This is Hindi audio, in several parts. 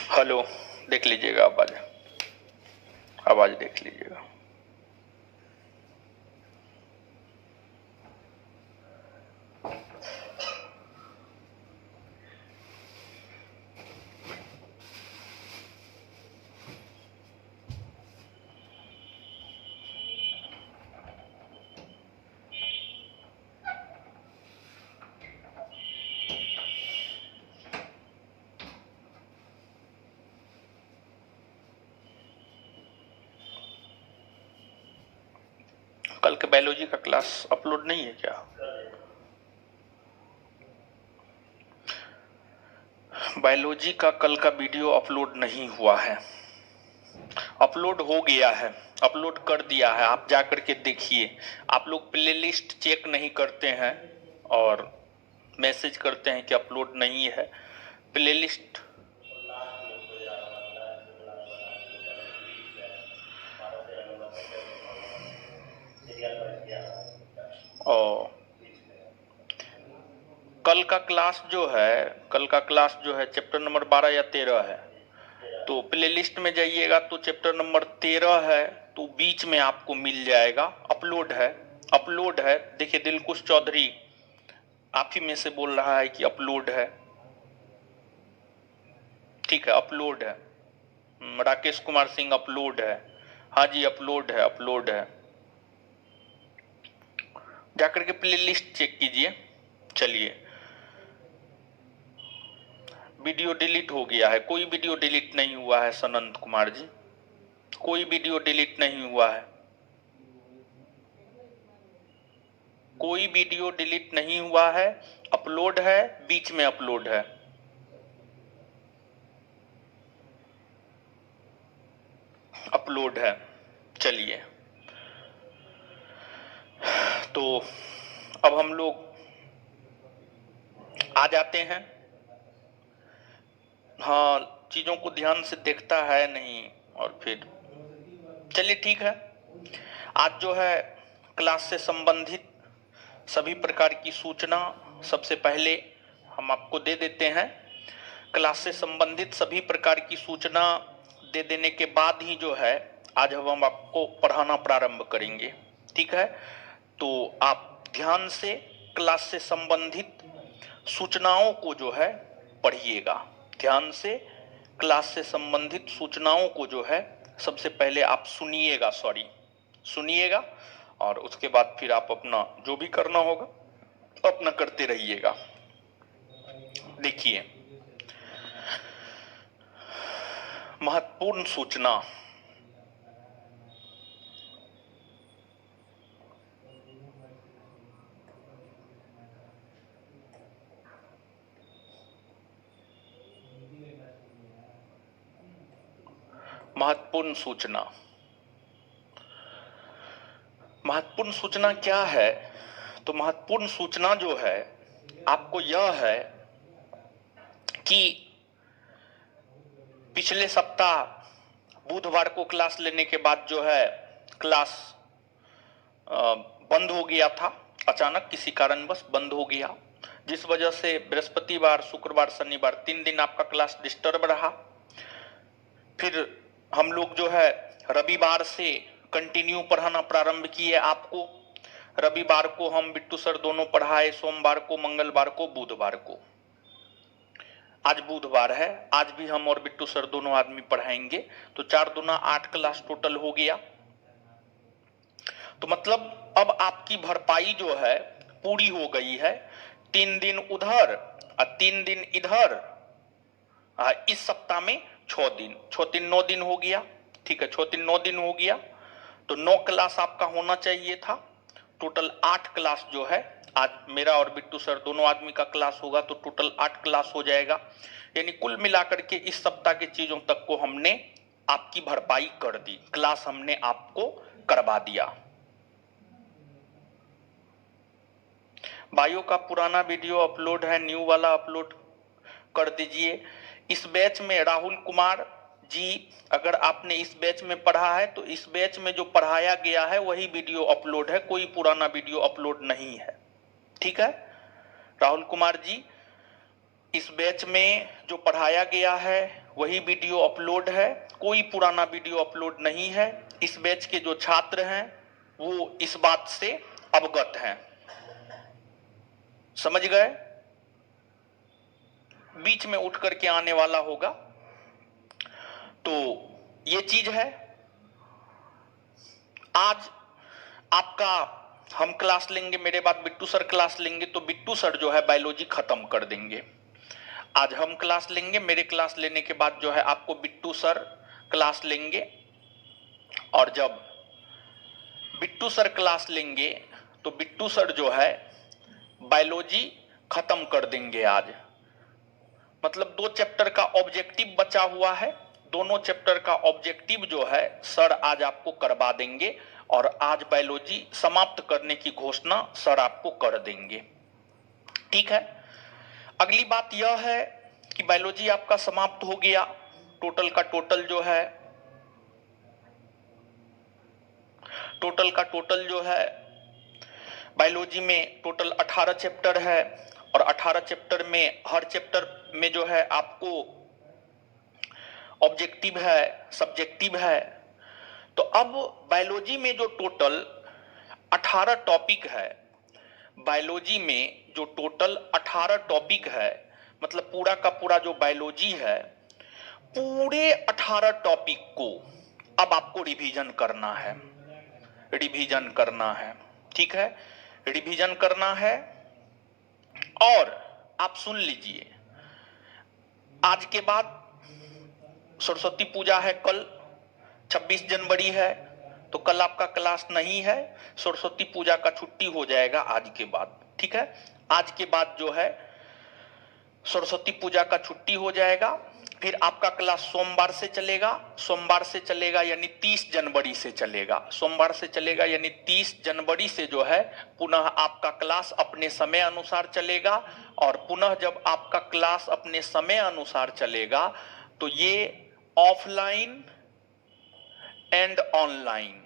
हेलो, देख लीजिएगा आवाज, आवाज देख लीजिएगा। कल के बायोलॉजी का क्लास अपलोड नहीं है क्या? बायोलॉजी का कल का वीडियो अपलोड नहीं हुआ है। अपलोड हो गया है, अपलोड कर दिया है, आप जा करके देखिए। आप लोग प्लेलिस्ट चेक नहीं करते हैं और मैसेज करते हैं कि अपलोड नहीं है। प्लेलिस्ट और कल का क्लास जो है चैप्टर नंबर 12 या 13 है। तो प्लेलिस्ट में जाइएगा तो चैप्टर नंबर 13 है, तो बीच में आपको मिल जाएगा। अपलोड है, अपलोड है। देखिए दिलकुश चौधरी आप ही में से बोल रहा है कि अपलोड है। ठीक है, अपलोड है। राकेश कुमार सिंह अपलोड है। हाँ जी, अपलोड है, अपलोड है। जाकर के प्लेलिस्ट चेक कीजिए। चलिए, वीडियो डिलीट हो गया है। कोई वीडियो डिलीट नहीं हुआ है सनंत कुमार जी, कोई वीडियो डिलीट नहीं हुआ है। कोई वीडियो डिलीट नहीं हुआ है, अपलोड है, बीच में अपलोड है। अपलोड है। चलिए, तो अब हम लोग आ जाते हैं। हाँ, चीजों को ध्यान से देखता है नहीं और फिर चलिए ठीक है। आज जो है क्लास से संबंधित सभी प्रकार की सूचना सबसे पहले हम आपको दे देते हैं। क्लास से संबंधित सभी प्रकार की सूचना दे देने के बाद ही जो है आज हम आपको पढ़ाना प्रारंभ करेंगे। ठीक है, तो आप ध्यान से क्लास से संबंधित सूचनाओं को जो है पढ़िएगा। ध्यान से क्लास से संबंधित सूचनाओं को जो है सबसे पहले आप सुनिएगा और उसके बाद फिर आप अपना जो भी करना होगा अपना करते रहिएगा। देखिए, महत्वपूर्ण सूचना। महत्वपूर्ण सूचना, महत्वपूर्ण सूचना क्या है? तो महत्वपूर्ण सूचना जो है आपको यह है कि पिछले सप्ताह बुधवार को क्लास लेने के बाद जो है क्लास बंद हो गया था। अचानक किसी कारणवश बंद हो गया, जिस वजह से बृहस्पतिवार, शुक्रवार, शनिवार 3 दिन आपका क्लास डिस्टर्ब रहा। फिर हम लोग जो है रविवार से कंटिन्यू पढ़ाना प्रारंभ किए आपको। रविवार को हम बिट्टू सर दोनों पढ़ाए, सोमवार को, मंगलवार को, बुधवार को। आज बुधवार है, आज भी हम और बिट्टू सर दोनों आदमी पढ़ाएंगे। तो 4 दूना 8 क्लास टोटल हो गया। तो मतलब अब आपकी भरपाई जो है पूरी हो गई है। 3 दिन उधर और 3 दिन इधर। इस सप्ताह में 6 दिन, 6 दिन 9 दिन हो गया। ठीक है, 6 दिन 9 दिन हो गया। तो 9 क्लास आपका होना चाहिए था। टोटल 8 क्लास जो है आज मेरा और बिट्टू सर दोनों आदमी का क्लास होगा, तो टोटल 8 क्लास हो जाएगा। यानी कुल मिलाकर के इस सप्ताह के चीजों तक को हमने आपकी भरपाई कर दी, क्लास हमने आपको करवा दिया। बायो का पुराना वीडियो अपलोड है, न्यू वाला अपलोड कर दीजिए। इस बैच में राहुल कुमार जी, अगर आपने इस बैच में पढ़ा है तो इस बैच में जो पढ़ाया गया है वही वीडियो अपलोड है, कोई पुराना वीडियो अपलोड नहीं है। ठीक है राहुल कुमार जी, इस बैच में जो पढ़ाया गया है वही वीडियो अपलोड है, कोई पुराना वीडियो अपलोड नहीं है। इस बैच के जो छात्र हैं वो इस बात से अवगत हैं। समझ गए? बीच में उठ करके आने वाला होगा, तो ये चीज है। आज आपका हम क्लास लेंगे, मेरे बाद बिट्टू सर क्लास लेंगे, तो बिट्टू सर जो है बायोलॉजी खत्म कर देंगे। आज हम क्लास लेंगे, मेरे क्लास लेने के बाद जो है आपको बिट्टू सर क्लास लेंगे, और जब बिट्टू सर क्लास लेंगे तो बिट्टू सर जो है बायोलॉजी खत्म कर देंगे आज। मतलब 2 चैप्टर का ऑब्जेक्टिव बचा हुआ है, दोनों चैप्टर का ऑब्जेक्टिव जो है सर आज आपको करवा देंगे, और आज बायोलॉजी समाप्त करने की घोषणा सर आपको कर देंगे। ठीक है? अगली बात यह है कि बायोलॉजी आपका समाप्त हो गया। टोटल का टोटल जो है बायोलॉजी में टोटल 18 चैप्टर है, और 18 चैप्टर में हर चैप्टर में जो है आपको ऑब्जेक्टिव है, सब्जेक्टिव है। तो अब बायोलॉजी में जो टोटल 18 टॉपिक है, बायोलॉजी में जो टोटल 18 टॉपिक है, मतलब पूरा का पूरा जो बायोलॉजी है, पूरे 18 टॉपिक को अब आपको रिवीजन करना है। ठीक है? रिवीजन करना है। और आप सुन लीजिए, आज के बाद सरस्वती पूजा है, कल 26 जनवरी है, तो कल आपका क्लास नहीं है, सरस्वती पूजा का छुट्टी हो जाएगा आज के बाद। ठीक है? आज के बाद जो है सरस्वती पूजा का छुट्टी हो जाएगा। फिर आपका क्लास सोमवार से चलेगा, यानी 30 जनवरी से चलेगा। सोमवार से चलेगा यानी 30 जनवरी से जो है पुनः आपका क्लास अपने समय अनुसार चलेगा। और पुनः जब आपका क्लास अपने समय अनुसार चलेगा तो ये ऑफलाइन एंड ऑनलाइन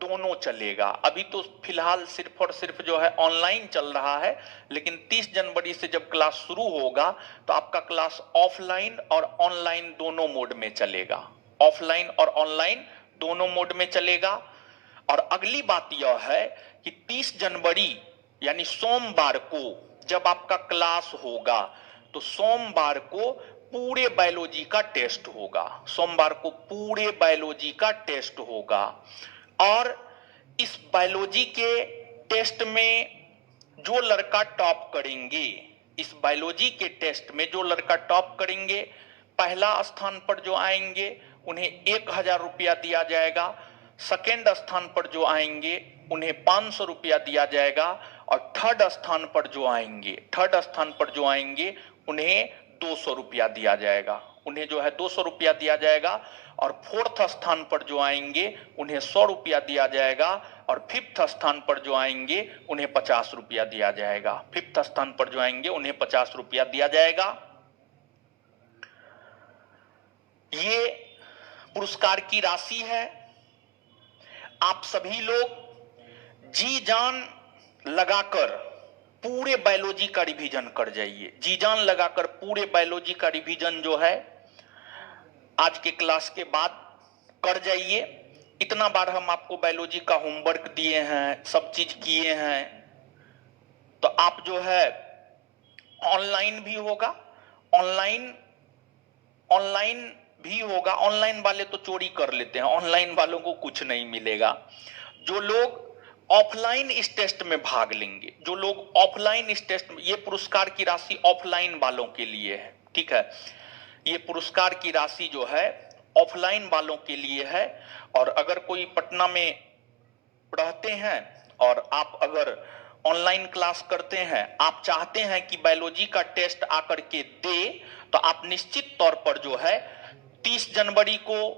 दोनों चलेगा। अभी तो फिलहाल सिर्फ और सिर्फ जो है ऑनलाइन चल रहा है, लेकिन 30 जनवरी से जब क्लास शुरू होगा तो आपका क्लास ऑफलाइन और ऑनलाइन दोनों मोड में चलेगा। ऑफलाइन और ऑनलाइन दोनों मोड में चलेगा। और अगली बात यह है कि 30 जनवरी यानी सोमवार को जब आपका क्लास होगा तो सोमवार को पूरे बायोलॉजी का टेस्ट होगा। और इस बायोलॉजी के टेस्ट में जो लड़का टॉप करेंगे, पहला स्थान पर जो आएंगे उन्हें 1000 रुपया दिया जाएगा। सेकेंड स्थान पर जो आएंगे उन्हें 500 रुपया दिया जाएगा। और थर्ड स्थान पर जो आएंगे उन्हें 200 रुपया दिया जाएगा। और फोर्थ स्थान पर जो आएंगे उन्हें 100 रुपया दिया जाएगा। और फिफ्थ स्थान पर जो आएंगे उन्हें 50 रुपया दिया जाएगा। ये पुरस्कार की राशि है। आप सभी लोग जी जान लगाकर पूरे बायोलॉजी का रिवीजन कर जाइए। जी जान लगाकर पूरे बायोलॉजी का रिवीजन जो है आज के क्लास के बाद कर जाइए। इतना बार हम आपको बायोलॉजी का होमवर्क दिए हैं, सब चीज किए हैं, तो आप जो है ऑनलाइन भी होगा। ऑनलाइन वाले तो चोरी कर लेते हैं, ऑनलाइन वालों को कुछ नहीं मिलेगा। जो लोग ऑफलाइन इस टेस्ट में भाग लेंगे, ये पुरस्कार की राशि ऑफलाइन वालों के लिए है। ठीक है? ये पुरस्कार की राशि जो है ऑफलाइन वालों के लिए है। और अगर कोई पटना में रहते हैं और आप अगर ऑनलाइन क्लास करते हैं, आप चाहते हैं कि बायोलॉजी का टेस्ट आकर के दे, तो आप निश्चित तौर पर जो है 30 जनवरी को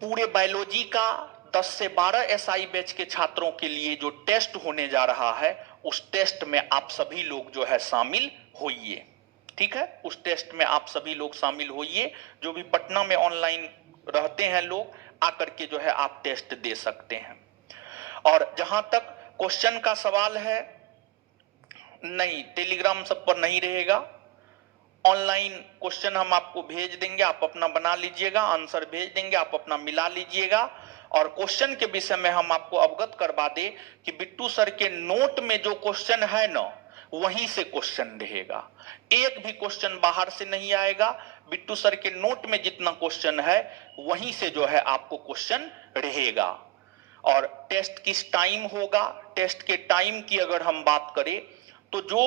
पूरे बायोलॉजी का 10 से 12 एसआई बैच के छात्रों के लिए जो टेस्ट होने जा रहा है, उस टेस्ट में आप सभी लोग जो है शामिल होइए। ठीक है? उस टेस्ट में आप सभी लोग शामिल होइए। जो भी पटना में ऑनलाइन रहते हैं लोग, आकर के जो है आप टेस्ट दे सकते हैं। और जहां तक क्वेश्चन का सवाल है, नहीं, टेलीग्राम सब पर नहीं रहेगा, ऑनलाइन क्वेश्चन हम आपको भेज देंगे, आप अपना बना लीजिएगा, आंसर भेज देंगे, आप अपना मिला लीजिएगा। और क्वेश्चन के विषय में हम आपको अवगत करवा दे कि बिट्टू सर के नोट में जो क्वेश्चन है ना, वहीं से क्वेश्चन रहेगा, एक भी क्वेश्चन बाहर से नहीं आएगा। बिट्टू सर के नोट में जितना क्वेश्चन है वहीं से जो है आपको क्वेश्चन रहेगा। और टेस्ट किस टाइम होगा, टेस्ट के टाइम की अगर हम बात करें तो जो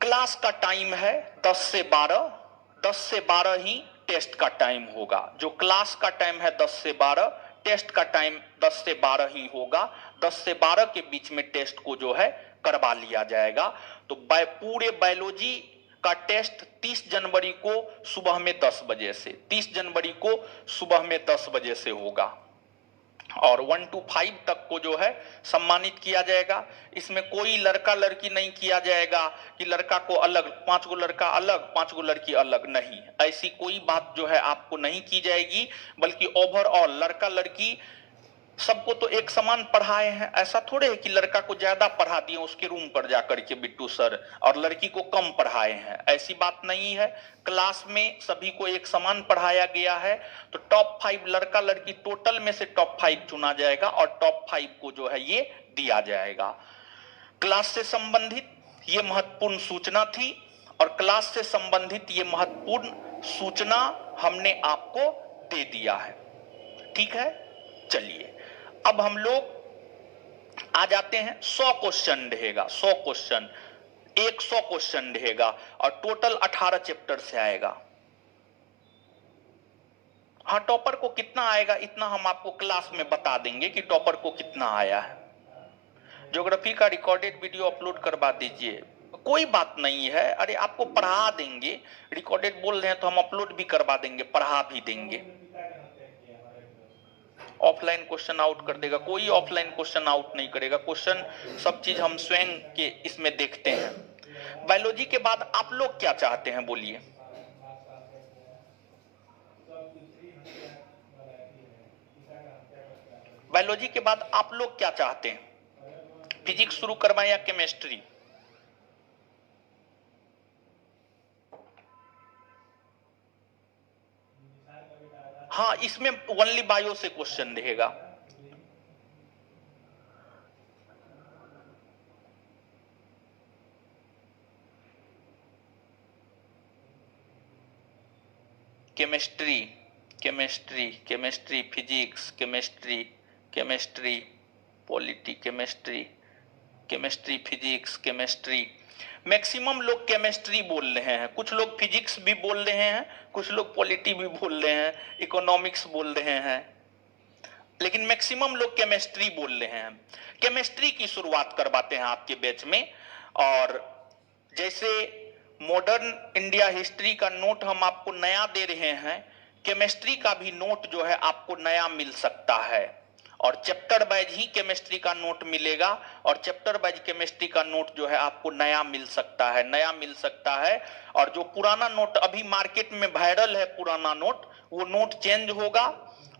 क्लास का टाइम है 10 से 12, 10 से 12 ही टेस्ट का टाइम होगा। जो क्लास का टाइम है 10 से 12, टेस्ट का टाइम 10 से 12 ही होगा। 10 से 12 के बीच में टेस्ट को जो है करवा लिया जाएगा। तो पूरे बायोलॉजी का टेस्ट 30 जनवरी को सुबह में 10 बजे से, 30 जनवरी को सुबह में 10 बजे से होगा। और 1 to 5 तक को जो है सम्मानित किया जाएगा। इसमें कोई लड़का लड़की नहीं किया जाएगा कि लड़का को अलग, 5 गो लड़का अलग, 5 गो लड़की अलग, नहीं, ऐसी कोई बात जो है आपको नहीं की जाएगी। बल्कि ओवरऑल लड़का लड़की सबको तो एक समान पढ़ाए हैं। ऐसा थोड़े है कि लड़का को ज्यादा पढ़ा दिए उसके रूम पर जाकर के बिट्टू सर, और लड़की को कम पढ़ाए हैं, ऐसी बात नहीं है। क्लास में सभी को एक समान पढ़ाया गया है। तो टॉप 5 लड़का लड़की टोटल में से टॉप 5 चुना जाएगा और टॉप 5 को जो है ये दिया जाएगा। क्लास से संबंधित ये महत्वपूर्ण सूचना थी, और क्लास से संबंधित ये महत्वपूर्ण सूचना हमने आपको दे दिया है। ठीक है, चलिए अब हम लोग आ जाते हैं। 100 क्वेश्चन रहेगा, 100 क्वेश्चन, 100 क्वेश्चन रहेगा, और टोटल 18 चैप्टर से आएगा। हाँ, टॉपर को कितना आएगा इतना हम आपको क्लास में बता देंगे कि टॉपर को कितना आया है। ज्योग्राफी का रिकॉर्डेड वीडियो अपलोड करवा दीजिए, कोई बात नहीं है, अरे आपको पढ़ा देंगे। रिकॉर्डेड बोल रहे हैं तो हम अपलोड भी करवा देंगे, पढ़ा भी देंगे। ऑफलाइन क्वेश्चन आउट कर देगा, कोई ऑफलाइन क्वेश्चन आउट नहीं करेगा। क्वेश्चन सब चीज हम स्वयं के इसमें देखते हैं। बायोलॉजी के बाद आप लोग क्या चाहते हैं बोलिए? बायोलॉजी के बाद आप लोग क्या चाहते हैं? फिजिक्स शुरू करवाएं या केमिस्ट्री? हाँ, इसमें ओनली बायो से क्वेश्चन रहेगा। Chemistry, chemistry, chemistry, physics, chemistry, chemistry, polity, chemistry, chemistry, physics, chemistry. Maximum लोग केमिस्ट्री बोल रहे हैं, कुछ लोग फिजिक्स भी बोल रहे हैं, कुछ लोग पॉलिटी भी बोल रहे हैं, इकोनॉमिक्स बोल रहे हैं, लेकिन मैक्सिमम लोग केमिस्ट्री बोल रहे हैं। केमिस्ट्री की शुरुआत करवाते हैं आपके बैच में। और जैसे मॉडर्न इंडिया हिस्ट्री का नोट हम आपको नया दे रहे हैं, केमिस्ट्री का भी नोट जो है आपको नया मिल सकता है। और चैप्टर वाइज ही केमिस्ट्री का नोट मिलेगा, और चैप्टर वाइज केमिस्ट्री का नोट जो है आपको नया मिल सकता है, नया मिल सकता है। और जो पुराना नोट अभी मार्केट में वायरल है, पुराना नोट, वो नोट चेंज होगा,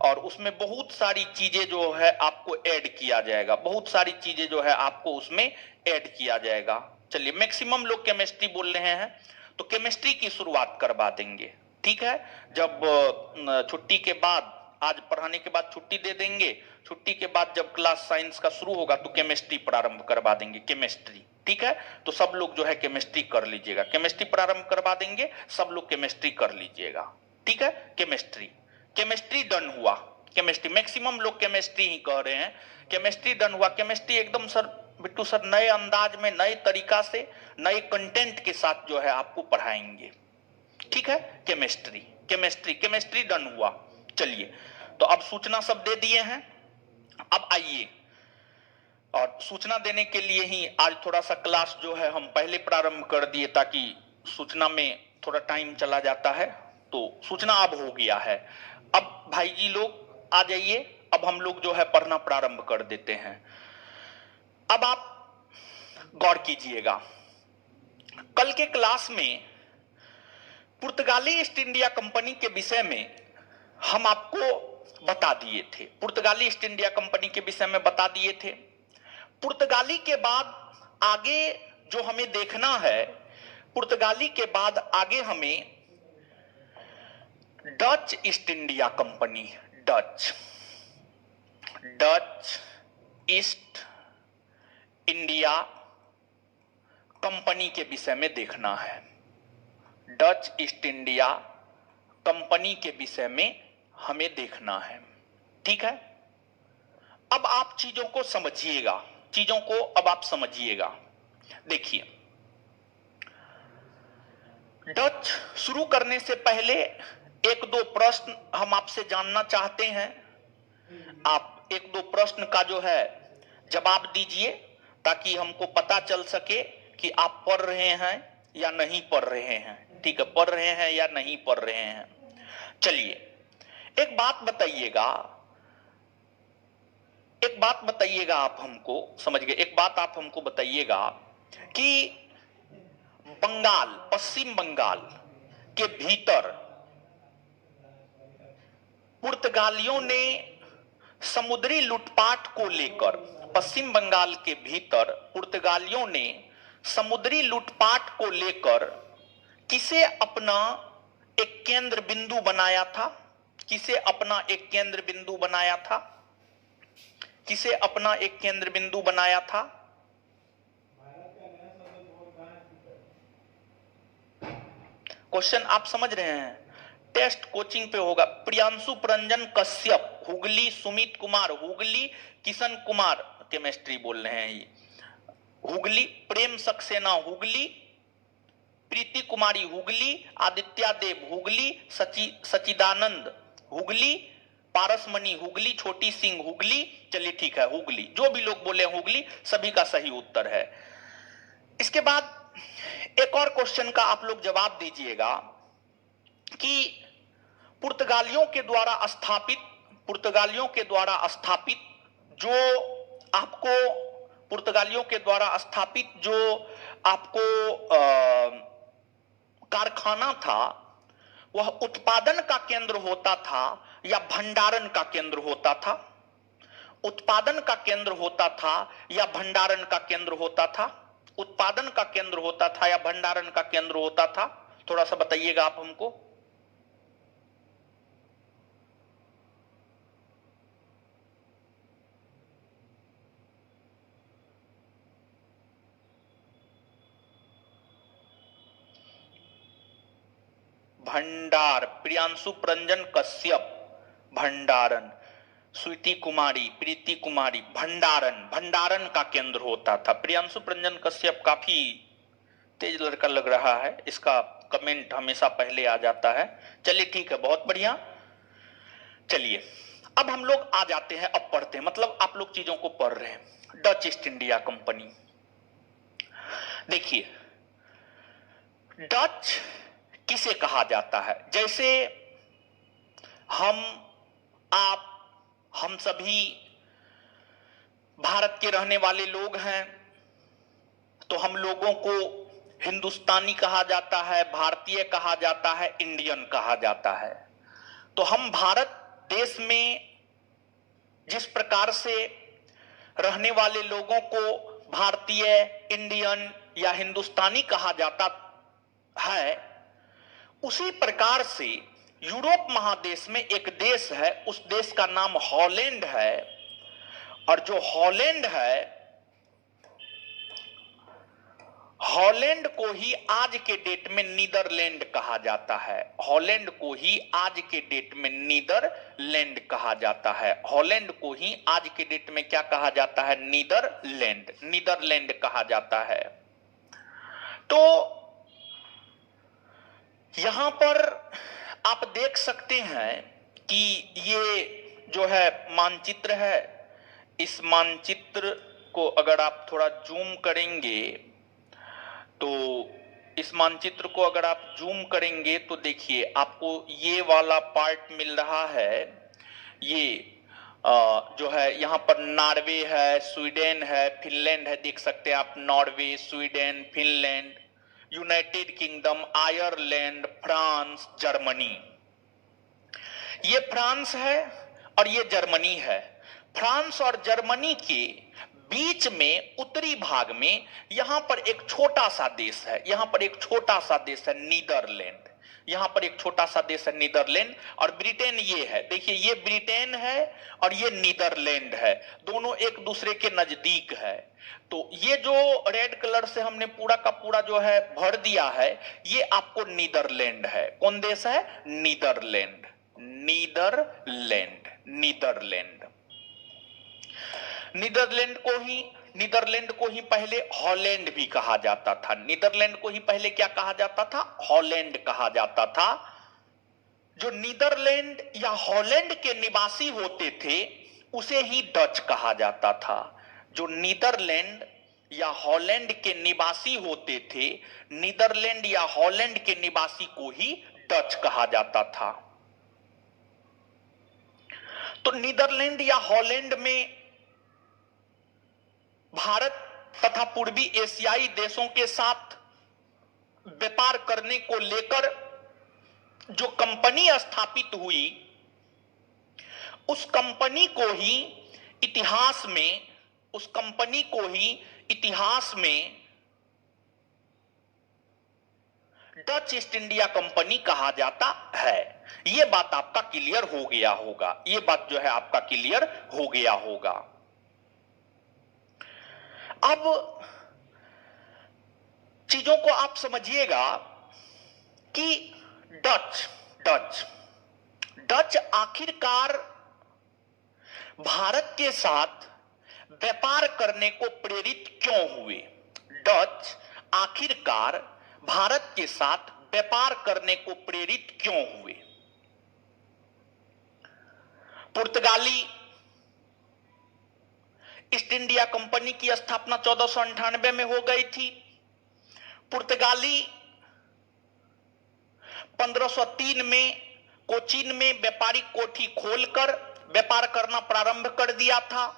और उसमें बहुत सारी चीजें जो है आपको ऐड किया जाएगा, बहुत सारी चीजें जो है आपको उसमें ऐड किया जाएगा। चलिए, मैक्सिमम लोग केमिस्ट्री बोल रहे हैं, तो केमिस्ट्री की शुरुआत करवा देंगे। ठीक है, जब छुट्टी के बाद, आज पढ़ाने के बाद छुट्टी दे देंगे, छुट्टी के बाद जब क्लास साइंस का शुरू होगा तो केमिस्ट्री प्रारंभ करवा देंगे, केमिस्ट्री। ठीक है, तो सब लोग जो है केमिस्ट्री कर लीजिएगा, केमिस्ट्री प्रारंभ करवा देंगे, सब लोग केमिस्ट्री कर लीजिएगा। ठीक है, केमिस्ट्री, केमिस्ट्री डन हुआ। केमिस्ट्री मैक्सिमम लोग केमिस्ट्री ही कह रहे हैं, केमिस्ट्री डन हुआ। केमिस्ट्री एकदम सर, बिट्टू सर नए अंदाज में, नए तरीका से, नए कंटेंट के साथ जो है आपको पढ़ाएंगे। ठीक है, केमिस्ट्री, केमिस्ट्री, केमिस्ट्री डन हुआ। चलिए, तो अब सूचना सब दे दिए हैं। अब आइए, और सूचना देने के लिए ही आज थोड़ा सा क्लास जो है हम पहले प्रारंभ कर दिए, ताकि सूचना में थोड़ा टाइम चला जाता है। तो सूचना अब हो गया है। अब भाई जी लोग आ जाइए, अब हम लोग जो है पढ़ना प्रारंभ कर देते हैं। अब आप गौर कीजिएगा, कल के क्लास में पुर्तगाली ईस्ट इंडिया कंपनी के विषय में हम आपको बता दिए थे, पुर्तगाली ईस्ट इंडिया कंपनी के विषय में बता दिए थे। पुर्तगाली के बाद आगे जो हमें देखना है पुर्तगाली के बाद आगे हमें Dutch East India company, Dutch East India company के विषय में देखना है। डच ईस्ट इंडिया कंपनी के विषय में हमें देखना है, ठीक है। अब आप चीजों को समझिएगा, चीजों को अब आप समझिएगा। देखिए, डच शुरू करने से पहले एक दो प्रश्न हम आपसे जानना चाहते हैं। आप एक दो प्रश्न का जो है जवाब दीजिए, ताकि हमको पता चल सके कि आप पढ़ रहे हैं या नहीं पढ़ रहे हैं, ठीक है, पढ़ रहे हैं या नहीं पढ़ रहे हैं। चलिए, एक बात बताइएगा, आप हमको समझ गए। एक बात आप हमको बताइएगा कि बंगाल, पश्चिम बंगाल के भीतर पुर्तगालियों ने समुद्री लूटपाट को लेकर, पश्चिम बंगाल के भीतर पुर्तगालियों ने समुद्री लूटपाट को लेकर किसे अपना एक केंद्र बिंदु बनाया था? किसे अपना एक केंद्र बिंदु बनाया था? किसे अपना एक केंद्र बिंदु बनाया था? क्वेश्चन आप समझ रहे हैं? टेस्ट कोचिंग पे होगा। प्रियांशु प्रंजन कश्यप, हुगली। सुमित कुमार, हुगली। किशन कुमार, केमिस्ट्री बोल रहे हैं ये, हुगली। प्रेम सक्सेना, हुगली। प्रीति कुमारी, हुगली। आदित्या देव, हुगली। सचिदानंद, हुगली। पारसमणि, हुगली। छोटी सिंह, हुगली। चलिए ठीक है, हुगली। जो भी लोग बोले हुगली, सभी का सही उत्तर है। इसके बाद एक और क्वेश्चन का आप लोग जवाब दीजिएगा कि पुर्तगालियों के द्वारा स्थापित जो आपको कारखाना था, वह उत्पादन का केंद्र होता था या भंडारण का केंद्र होता था? उत्पादन का केंद्र होता था या भंडारण का केंद्र होता था? उत्पादन का केंद्र होता था या भंडारण का केंद्र होता था? थोड़ा सा बताइएगा आप हमको। भंडार, प्रियांशु प्रंजन कश्यप, भंडारण। स्वीटी कुमारी, प्रीति कुमारी, भंडारण का केंद्र होता था। प्रियांशु प्रंजन कश्यप काफी तेज लड़का लग रहा है, इसका कमेंट हमेशा पहले आ जाता है। चलिए ठीक है, बहुत बढ़िया। चलिए अब हम लोग आ जाते हैं, अब पढ़ते हैं, मतलब आप लोग चीजों को पढ़ रहे हैं। डच ईस्ट इंडिया कंपनी, देखिए, डच किसे कहा जाता है? जैसे आप, हम सभी भारत के रहने वाले लोग हैं, तो हम लोगों को हिंदुस्तानी कहा जाता है, भारतीय कहा जाता है, इंडियन कहा जाता है। तो हम भारत देश में जिस प्रकार से रहने वाले लोगों को भारतीय, इंडियन या हिंदुस्तानी कहा जाता है, उसी प्रकार से यूरोप महादेश में एक देश है, उस देश का नाम हॉलैंड है। और जो हॉलैंड है, हॉलैंड को ही आज के डेट में नीदरलैंड कहा जाता है। हॉलैंड को ही आज के डेट में नीदरलैंड कहा जाता है। हॉलैंड को ही आज के डेट में क्या कहा जाता है? नीदरलैंड कहा जाता है। तो यहां पर आप देख सकते हैं कि ये जो है मानचित्र है। इस मानचित्र को अगर आप थोड़ा जूम करेंगे, तो इस मानचित्र को अगर आप जूम करेंगे तो देखिए आपको ये वाला पार्ट मिल रहा है। ये जो है यहाँ पर नॉर्वे है, स्वीडन है, फिनलैंड है, देख सकते हैं आप, Norway, Sweden, Finland, United kingdom, Ireland, France, Germany. ये फ्रांस है और ये जर्मनी है। फ्रांस और जर्मनी के बीच में उत्तरी भाग में यहां पर एक छोटा सा देश है, यहां पर एक छोटा सा देश है नीदरलैंड, यहां पर एक छोटा सा देश है नीदरलैंड, और ब्रिटेन ये है, देखिए ये ब्रिटेन है और ये नीदरलैंड है, दोनों एक दूसरे के नजदीक है। तो ये जो रेड कलर से हमने पूरा का पूरा जो है भर दिया है, ये आपको नीदरलैंड है। कौन देश है? Netherlands, Netherlands, Netherlands. नीदरलैंड को ही पहले हॉलैंड भी कहा जाता था। नीदरलैंड को ही पहले क्या कहा जाता था? हॉलैंड कहा जाता था। जो नीदरलैंड या हॉलैंड के निवासी होते थे उसे ही डच कहा जाता था। जो नीदरलैंड या हॉलैंड के निवासी होते थे, नीदरलैंड या हॉलैंड के निवासी को ही डच कहा जाता था। तो नीदरलैंड या हॉलैंड में भारत तथा पूर्वी एशियाई देशों के साथ व्यापार करने को लेकर जो कंपनी स्थापित हुई, उस कंपनी को ही इतिहास में डच ईस्ट इंडिया कंपनी कहा जाता है। यह बात आपका क्लियर हो गया होगा, यह बात जो है आपका क्लियर हो गया होगा। अब चीजों को आप समझिएगा कि डच आखिरकार भारत के साथ व्यापार करने को प्रेरित क्यों हुए? डच आखिरकार भारत के साथ व्यापार करने को प्रेरित क्यों हुए? पुर्तगाली ईस्ट इंडिया कंपनी की स्थापना 1498 में हो गई थी। पुर्तगाली 1503 में कोचीन में व्यापारिक कोठी खोलकर व्यापार करना प्रारंभ कर दिया था।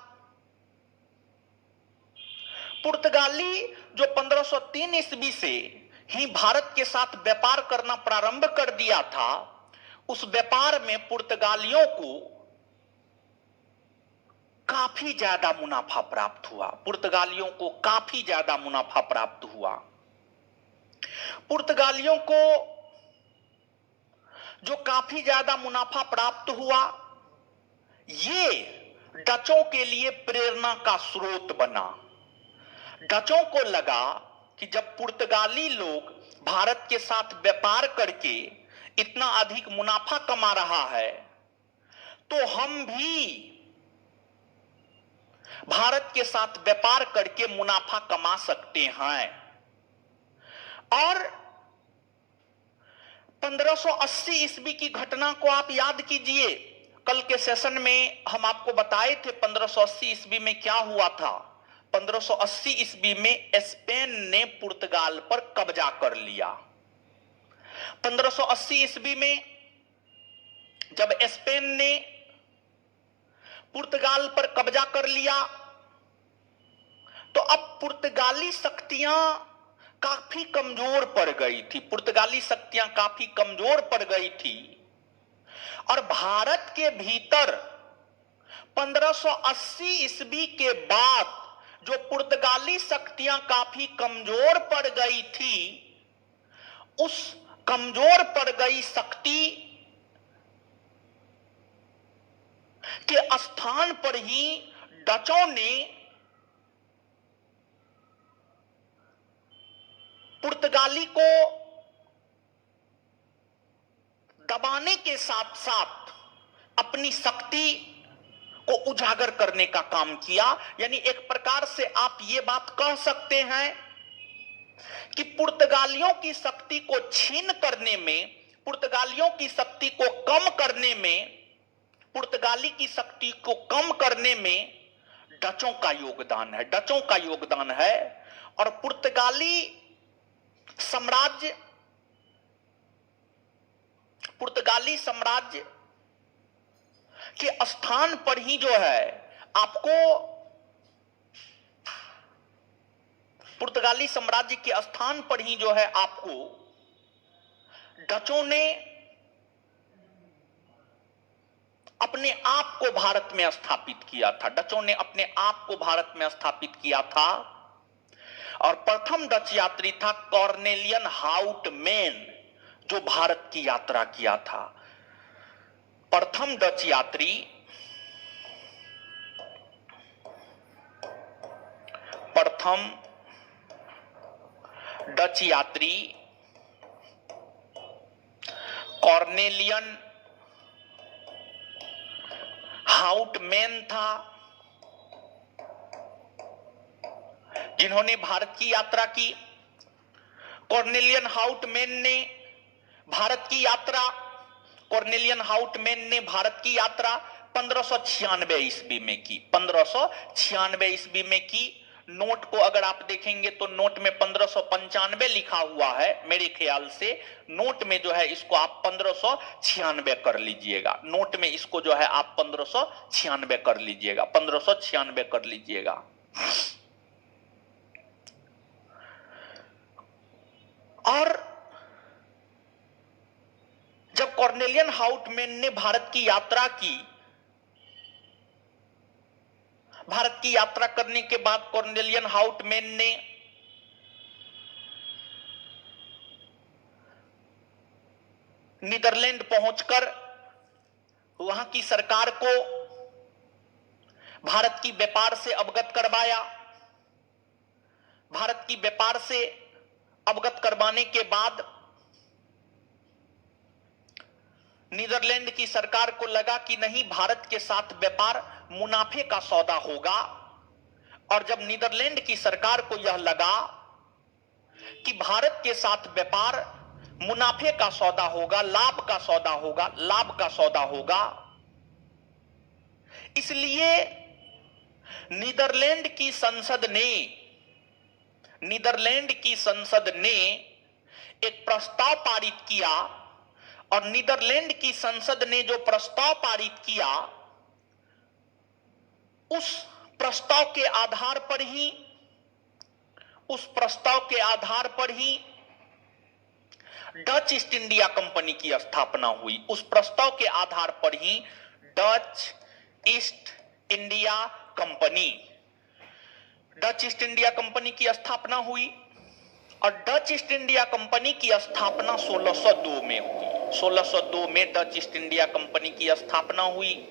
पुर्तगाली जो 1503 ईस्वी से ही भारत के साथ व्यापार करना प्रारंभ कर दिया था, उस व्यापार में पुर्तगालियों को काफी ज्यादा मुनाफा प्राप्त हुआ। पुर्तगालियों को काफी ज्यादा मुनाफा प्राप्त हुआ। पुर्तगालियों को जो काफी ज्यादा मुनाफा प्राप्त हुआ, ये डचों के लिए प्रेरणा का स्रोत बना। डचों को लगा कि जब पुर्तगाली लोग भारत के साथ व्यापार करके इतना अधिक मुनाफा कमा रहा है, तो हम भी भारत के साथ व्यापार करके मुनाफा कमा सकते हैं। और 1580 ईस्वी की घटना को आप याद कीजिए। कल के सेशन में हम आपको बताए थे 1580 ईस्वी में क्या हुआ था। 1580 ईस्वी में स्पेन ने पुर्तगाल पर कब्जा कर लिया। 1580 ईस्वी में जब स्पेन ने पुर्तगाल पर कब्जा कर लिया, तो अब पुर्तगाली शक्तियां काफी कमजोर पड़ गई थी। पुर्तगाली शक्तियां काफी कमजोर पड़ गई थी और भारत के भीतर 1580 ईस्वी के बाद जो पुर्तगाली शक्तियां काफी कमजोर पड़ गई थी, उस कमजोर पड़ गई शक्ति के स्थान पर ही डचों ने पुर्तगाली को दबाने के साथ साथ अपनी शक्ति को उजागर करने का काम किया। यानी एक प्रकार से आप ये बात कह सकते हैं कि पुर्तगालियों की शक्ति को छीन करने में, पुर्तगालियों की शक्ति को कम करने में, पुर्तगाली की शक्ति को कम करने में डचों का योगदान है, डचों का योगदान है। और पुर्तगाली साम्राज्य के स्थान पर ही जो है आपको, पुर्तगाली साम्राज्य के स्थान पर ही जो है आपको डचों ने अपने आप को भारत में स्थापित किया था। डचों ने अपने आप को भारत में स्थापित किया था और प्रथम डच यात्री था कॉर्नेलियन हाउटमैन, जो भारत की यात्रा किया था। प्रथम डच यात्री कॉर्नेलियन हाउटमैन था, जिन्होंने भारत की यात्रा की। कॉर्नेलियन हाउटमैन ने भारत की यात्रा 1596 ईस्वी में की। 1596 ईस्वी में की। नोट को अगर आप देखेंगे तो नोट में 1595 लिखा हुआ है। मेरे ख्याल से नोट में जो है इसको आप 1596 कर लीजिएगा। नोट में इसको जो है आप 1596 कर लीजिएगा, 1596 कर लीजिएगा। और जब कॉर्नेलियन हाउटमैन ने भारत की यात्रा की, भारत की यात्रा करने के बाद कॉर्नेलियन हाउटमैन ने नीदरलैंड पहुंचकर वहां की सरकार को भारत की व्यापार से अवगत करवाया। भारत की व्यापार से अवगत करवाने के बाद नीदरलैंड की सरकार को लगा कि नहीं, भारत के साथ व्यापार मुनाफे का सौदा होगा। और जब नीदरलैंड की सरकार को यह लगा कि भारत के साथ व्यापार मुनाफे का सौदा होगा, लाभ का सौदा होगा, लाभ का सौदा होगा, इसलिए नीदरलैंड की संसद ने एक प्रस्ताव पारित किया। और नीदरलैंड की संसद ने जो प्रस्ताव पारित किया, उस प्रस्ताव के आधार पर ही डच ईस्ट इंडिया कंपनी की स्थापना हुई। उस प्रस्ताव के आधार पर ही डच ईस्ट इंडिया कंपनी की स्थापना हुई। और डच ईस्ट इंडिया कंपनी की स्थापना 1602 में हुई। 1602 में डच ईस्ट इंडिया कंपनी की स्थापना हुई।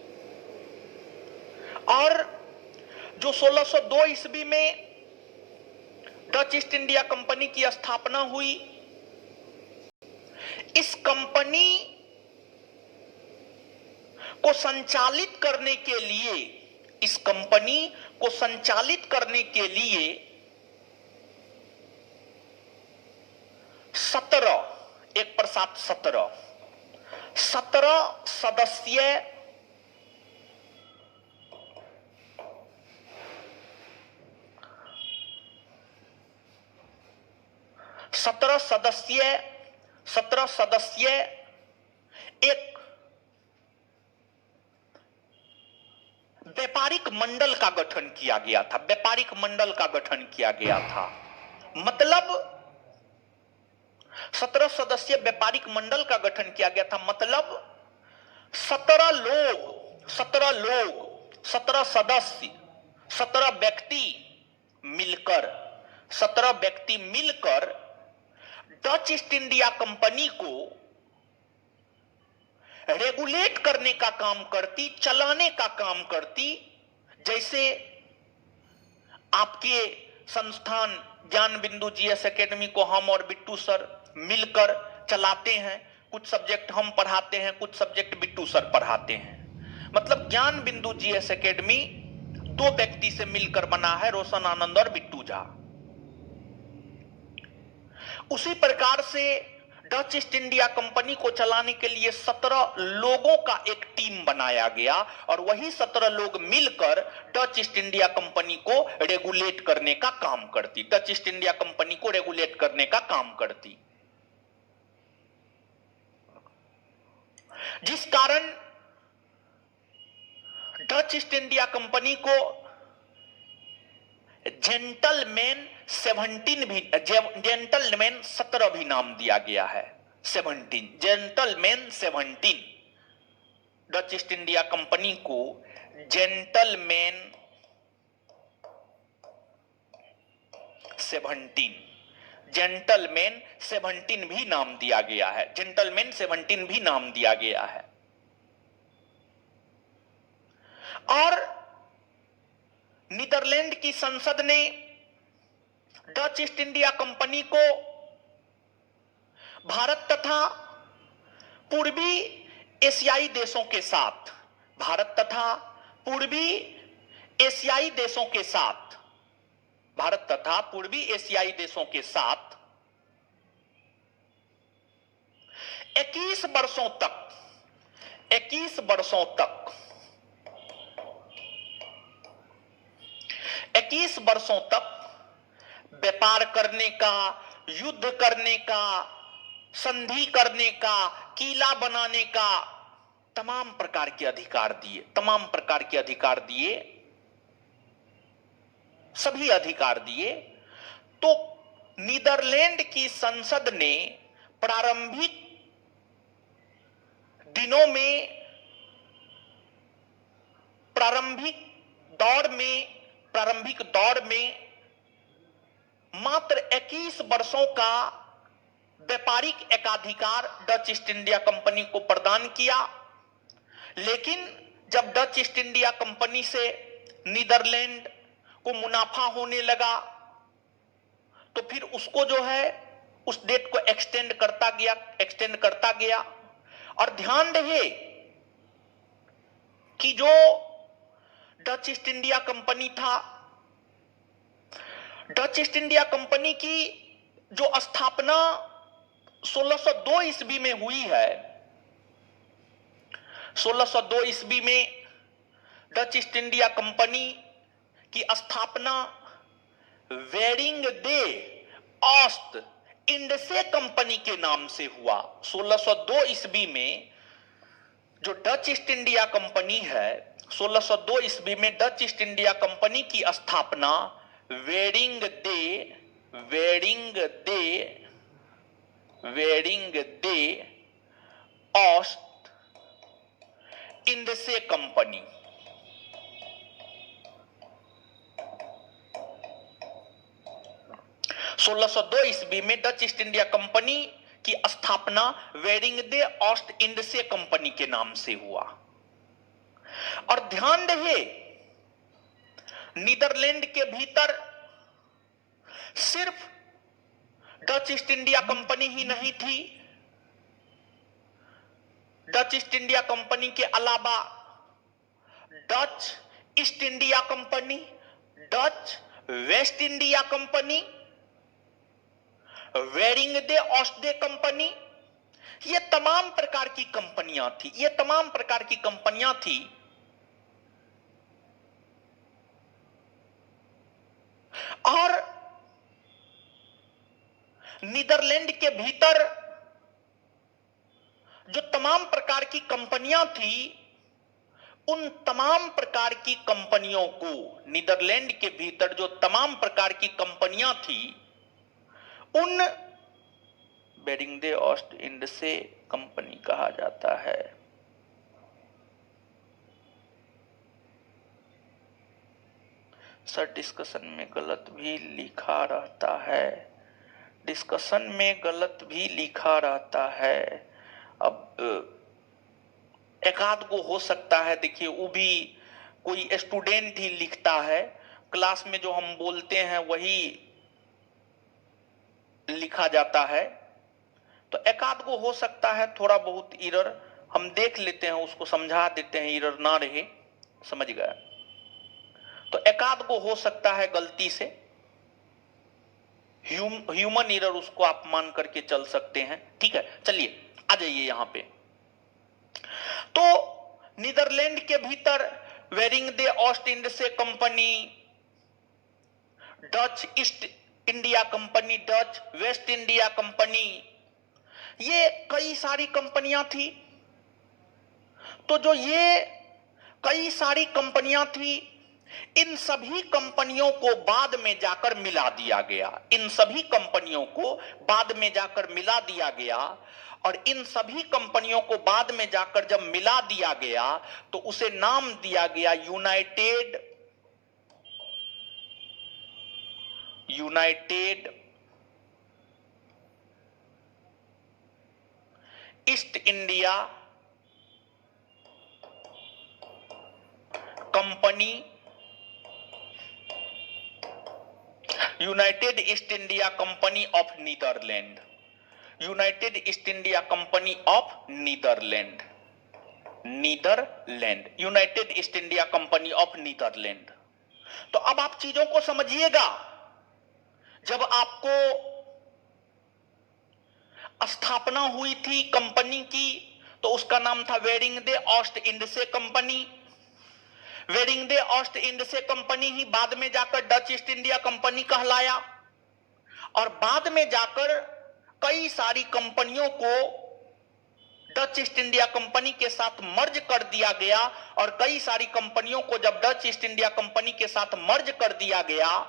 और जो 1602 ईस्वी में डच ईस्ट इंडिया कंपनी की स्थापना हुई, इस कंपनी को संचालित करने के लिए 17 सदस्य एक व्यापारिक मंडल का गठन किया गया था। मतलब 17 सदस्यीय व्यापारिक मंडल का गठन किया गया था। मतलब 17 सदस्य, 17 व्यक्ति मिलकर डच ईस्ट इंडिया कंपनी को रेगुलेट करने का काम करती, चलाने का काम करती। जैसे आपके संस्थान ज्ञान बिंदु जीएस एकेडमी को हम और बिट्टू सर मिलकर चलाते हैं। कुछ सब्जेक्ट हम पढ़ाते हैं, कुछ सब्जेक्ट बिट्टू सर पढ़ाते हैं। मतलब ज्ञान बिंदु जीएस एकेडमी 2 व्यक्ति से मिलकर बना है, रोशन आनंद और बिट्टू झा। उसी प्रकार से डच ईस्ट इंडिया कंपनी को चलाने के लिए 17 लोगों का एक टीम बनाया गया और वही 17 लोग मिलकर डच ईस्ट इंडिया कंपनी को रेगुलेट करने का काम करती। डच ईस्ट इंडिया कंपनी को रेगुलेट करने का काम करती, जिस कारण डच ईस्ट इंडिया कंपनी को जेंटलमैन 17 भी नाम दिया गया है। 17 gentleman 17 Dutch East India Company को जेंटलमैन 17, जेंटलमैन 17 भी नाम दिया गया है, जेंटलमैन 17 भी नाम दिया गया है। और नीदरलैंड की संसद ने डच ईस्ट इंडिया कंपनी को भारत तथा पूर्वी एशियाई देशों के साथ, भारत तथा पूर्वी एशियाई देशों के साथ, भारत तथा पूर्वी एशियाई देशों के साथ 21 वर्षों तक 21 वर्षों तक 21 वर्षों तक व्यापार करने का, युद्ध करने का, संधि करने का, किला बनाने का तमाम प्रकार के अधिकार दिए, तमाम प्रकार के अधिकार दिए, सभी अधिकार दिए। तो नीदरलैंड की संसद ने प्रारंभिक दिनों में, प्रारंभिक दौर में मात्र 21 वर्षों का व्यापारिक एकाधिकार डच ईस्ट इंडिया कंपनी को प्रदान किया। लेकिन जब डच ईस्ट इंडिया कंपनी से नीदरलैंड को मुनाफा होने लगा तो फिर उसको जो है उस डेट को एक्सटेंड करता गया। और ध्यान रहे कि जो डच ईस्ट इंडिया कंपनी था, डच ईस्ट इंडिया कंपनी की जो स्थापना 1602 ईस्वी में हुई है, 1602 ईस्वी में डच ईस्ट इंडिया कंपनी की स्थापना वेरिंग दे ऑस्ट इंडसे कंपनी के नाम से हुआ। 1602 ईस्वी में जो डच ईस्ट इंडिया कंपनी है, 1602 ईस्वी में डच ईस्ट इंडिया कंपनी की स्थापना वेरिंग दे ऑस्ट इंडसे कंपनी, सोलह सौ दो ईस्वी में डच ईस्ट इंडिया कंपनी की स्थापना वेरिंग दे ऑस्ट इंडसे कंपनी के नाम से हुआ। और ध्यान रहे नीदरलैंड के भीतर सिर्फ डच ईस्ट इंडिया कंपनी ही नहीं थी, डच ईस्ट इंडिया कंपनी के अलावा Dutch East India company, Dutch West India company, वेरिंग दे ऑस्टे कंपनी, ये तमाम प्रकार की कंपनियां थी, ये तमाम प्रकार की कंपनियां थी। और नीदरलैंड के भीतर जो तमाम प्रकार की कंपनियां थी, उन तमाम प्रकार की कंपनियों को, नीदरलैंड के भीतर जो तमाम प्रकार की कंपनियां थी, उन बेरिंग दे ऑस्ट इंडसे कंपनी कहा जाता है। सर डिस्कशन में गलत भी लिखा रहता है, डिस्कशन में गलत भी लिखा रहता है। अब एकाध को हो सकता है, देखिए वो भी कोई स्टूडेंट ही लिखता है, क्लास में जो हम बोलते हैं वही लिखा जाता है, तो एकाध को हो सकता है थोड़ा बहुत एरर, हम देख लेते हैं, उसको समझा देते हैं, एरर ना रहे, समझ गए। तो एकाध को हो सकता है गलती से, ह्यूमन एरर उसको आप मान करके चल सकते हैं, ठीक है। चलिए आ जाइए यहां पे। तो नीदरलैंड के भीतर वेरिंग दे ऑस्ट इंडसे company, Dutch East India company, Dutch West India company, ये कई सारी कंपनियां थी। तो जो ये कई सारी कंपनियां थी, इन सभी कंपनियों को बाद में जाकर मिला दिया गया, इन सभी कंपनियों को बाद में जाकर मिला दिया गया। और इन सभी कंपनियों को बाद में जाकर जब मिला दिया गया तो उसे नाम दिया गया United East India Company, United East India Company of Netherlands, United East India Company of Netherlands, United East India Company of Netherland. तो अब आप चीजों को समझिएगा। जब आपको स्थापना हुई थी कंपनी की तो उसका नाम था वेरिंगडे ऑस्ट इंडसे कंपनी। वेरिंगडे ऑस्ट इंडसे कंपनी ही बाद में जाकर डच ईस्ट इंडिया कंपनी कहलाया, और बाद में जाकर कई सारी कंपनियों को डच ईस्ट इंडिया कंपनी के साथ मर्ज कर दिया गया, और कई सारी कंपनियों को जब डच ईस्ट इंडिया कंपनी के साथ मर्ज कर दिया गया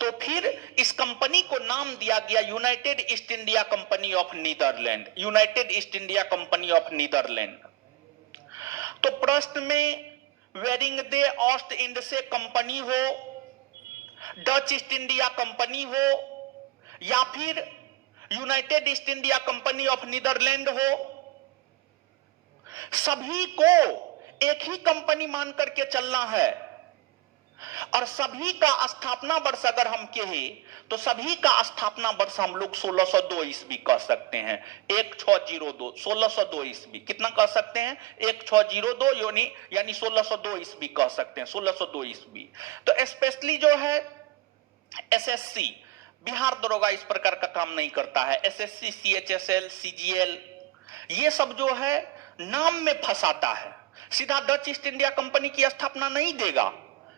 तो फिर इस कंपनी को नाम दिया गया United East India Company of Netherlands, United East India Company of Netherland. तो प्रश्न में वेरिंगडे ऑस्ट इंडसे कंपनी हो, डच ईस्ट इंडिया कंपनी हो, या फिर United East India Company of Netherland हो, सभी को एक ही कंपनी मान करके चलना है। और सभी का स्थापना वर्ष अगर हम कहें तो सभी का स्थापना वर्ष हम लोग 1602 ईस्वी कह सकते हैं। 1602 1602 ईस्वी कितना कह सकते हैं? 1602 यानी 1602 ईस्वी कह सकते हैं। 1602 ईस्वी। तो स्पेशली जो है एसएससी, बिहार दरोगा इस प्रकार का काम नहीं करता है। एसएससी, सीएचएसएल, सीजीएल, ये सब जो है नाम में फंसाता है, सीधा डच ईस्ट इंडिया कंपनी की स्थापना नहीं देगा।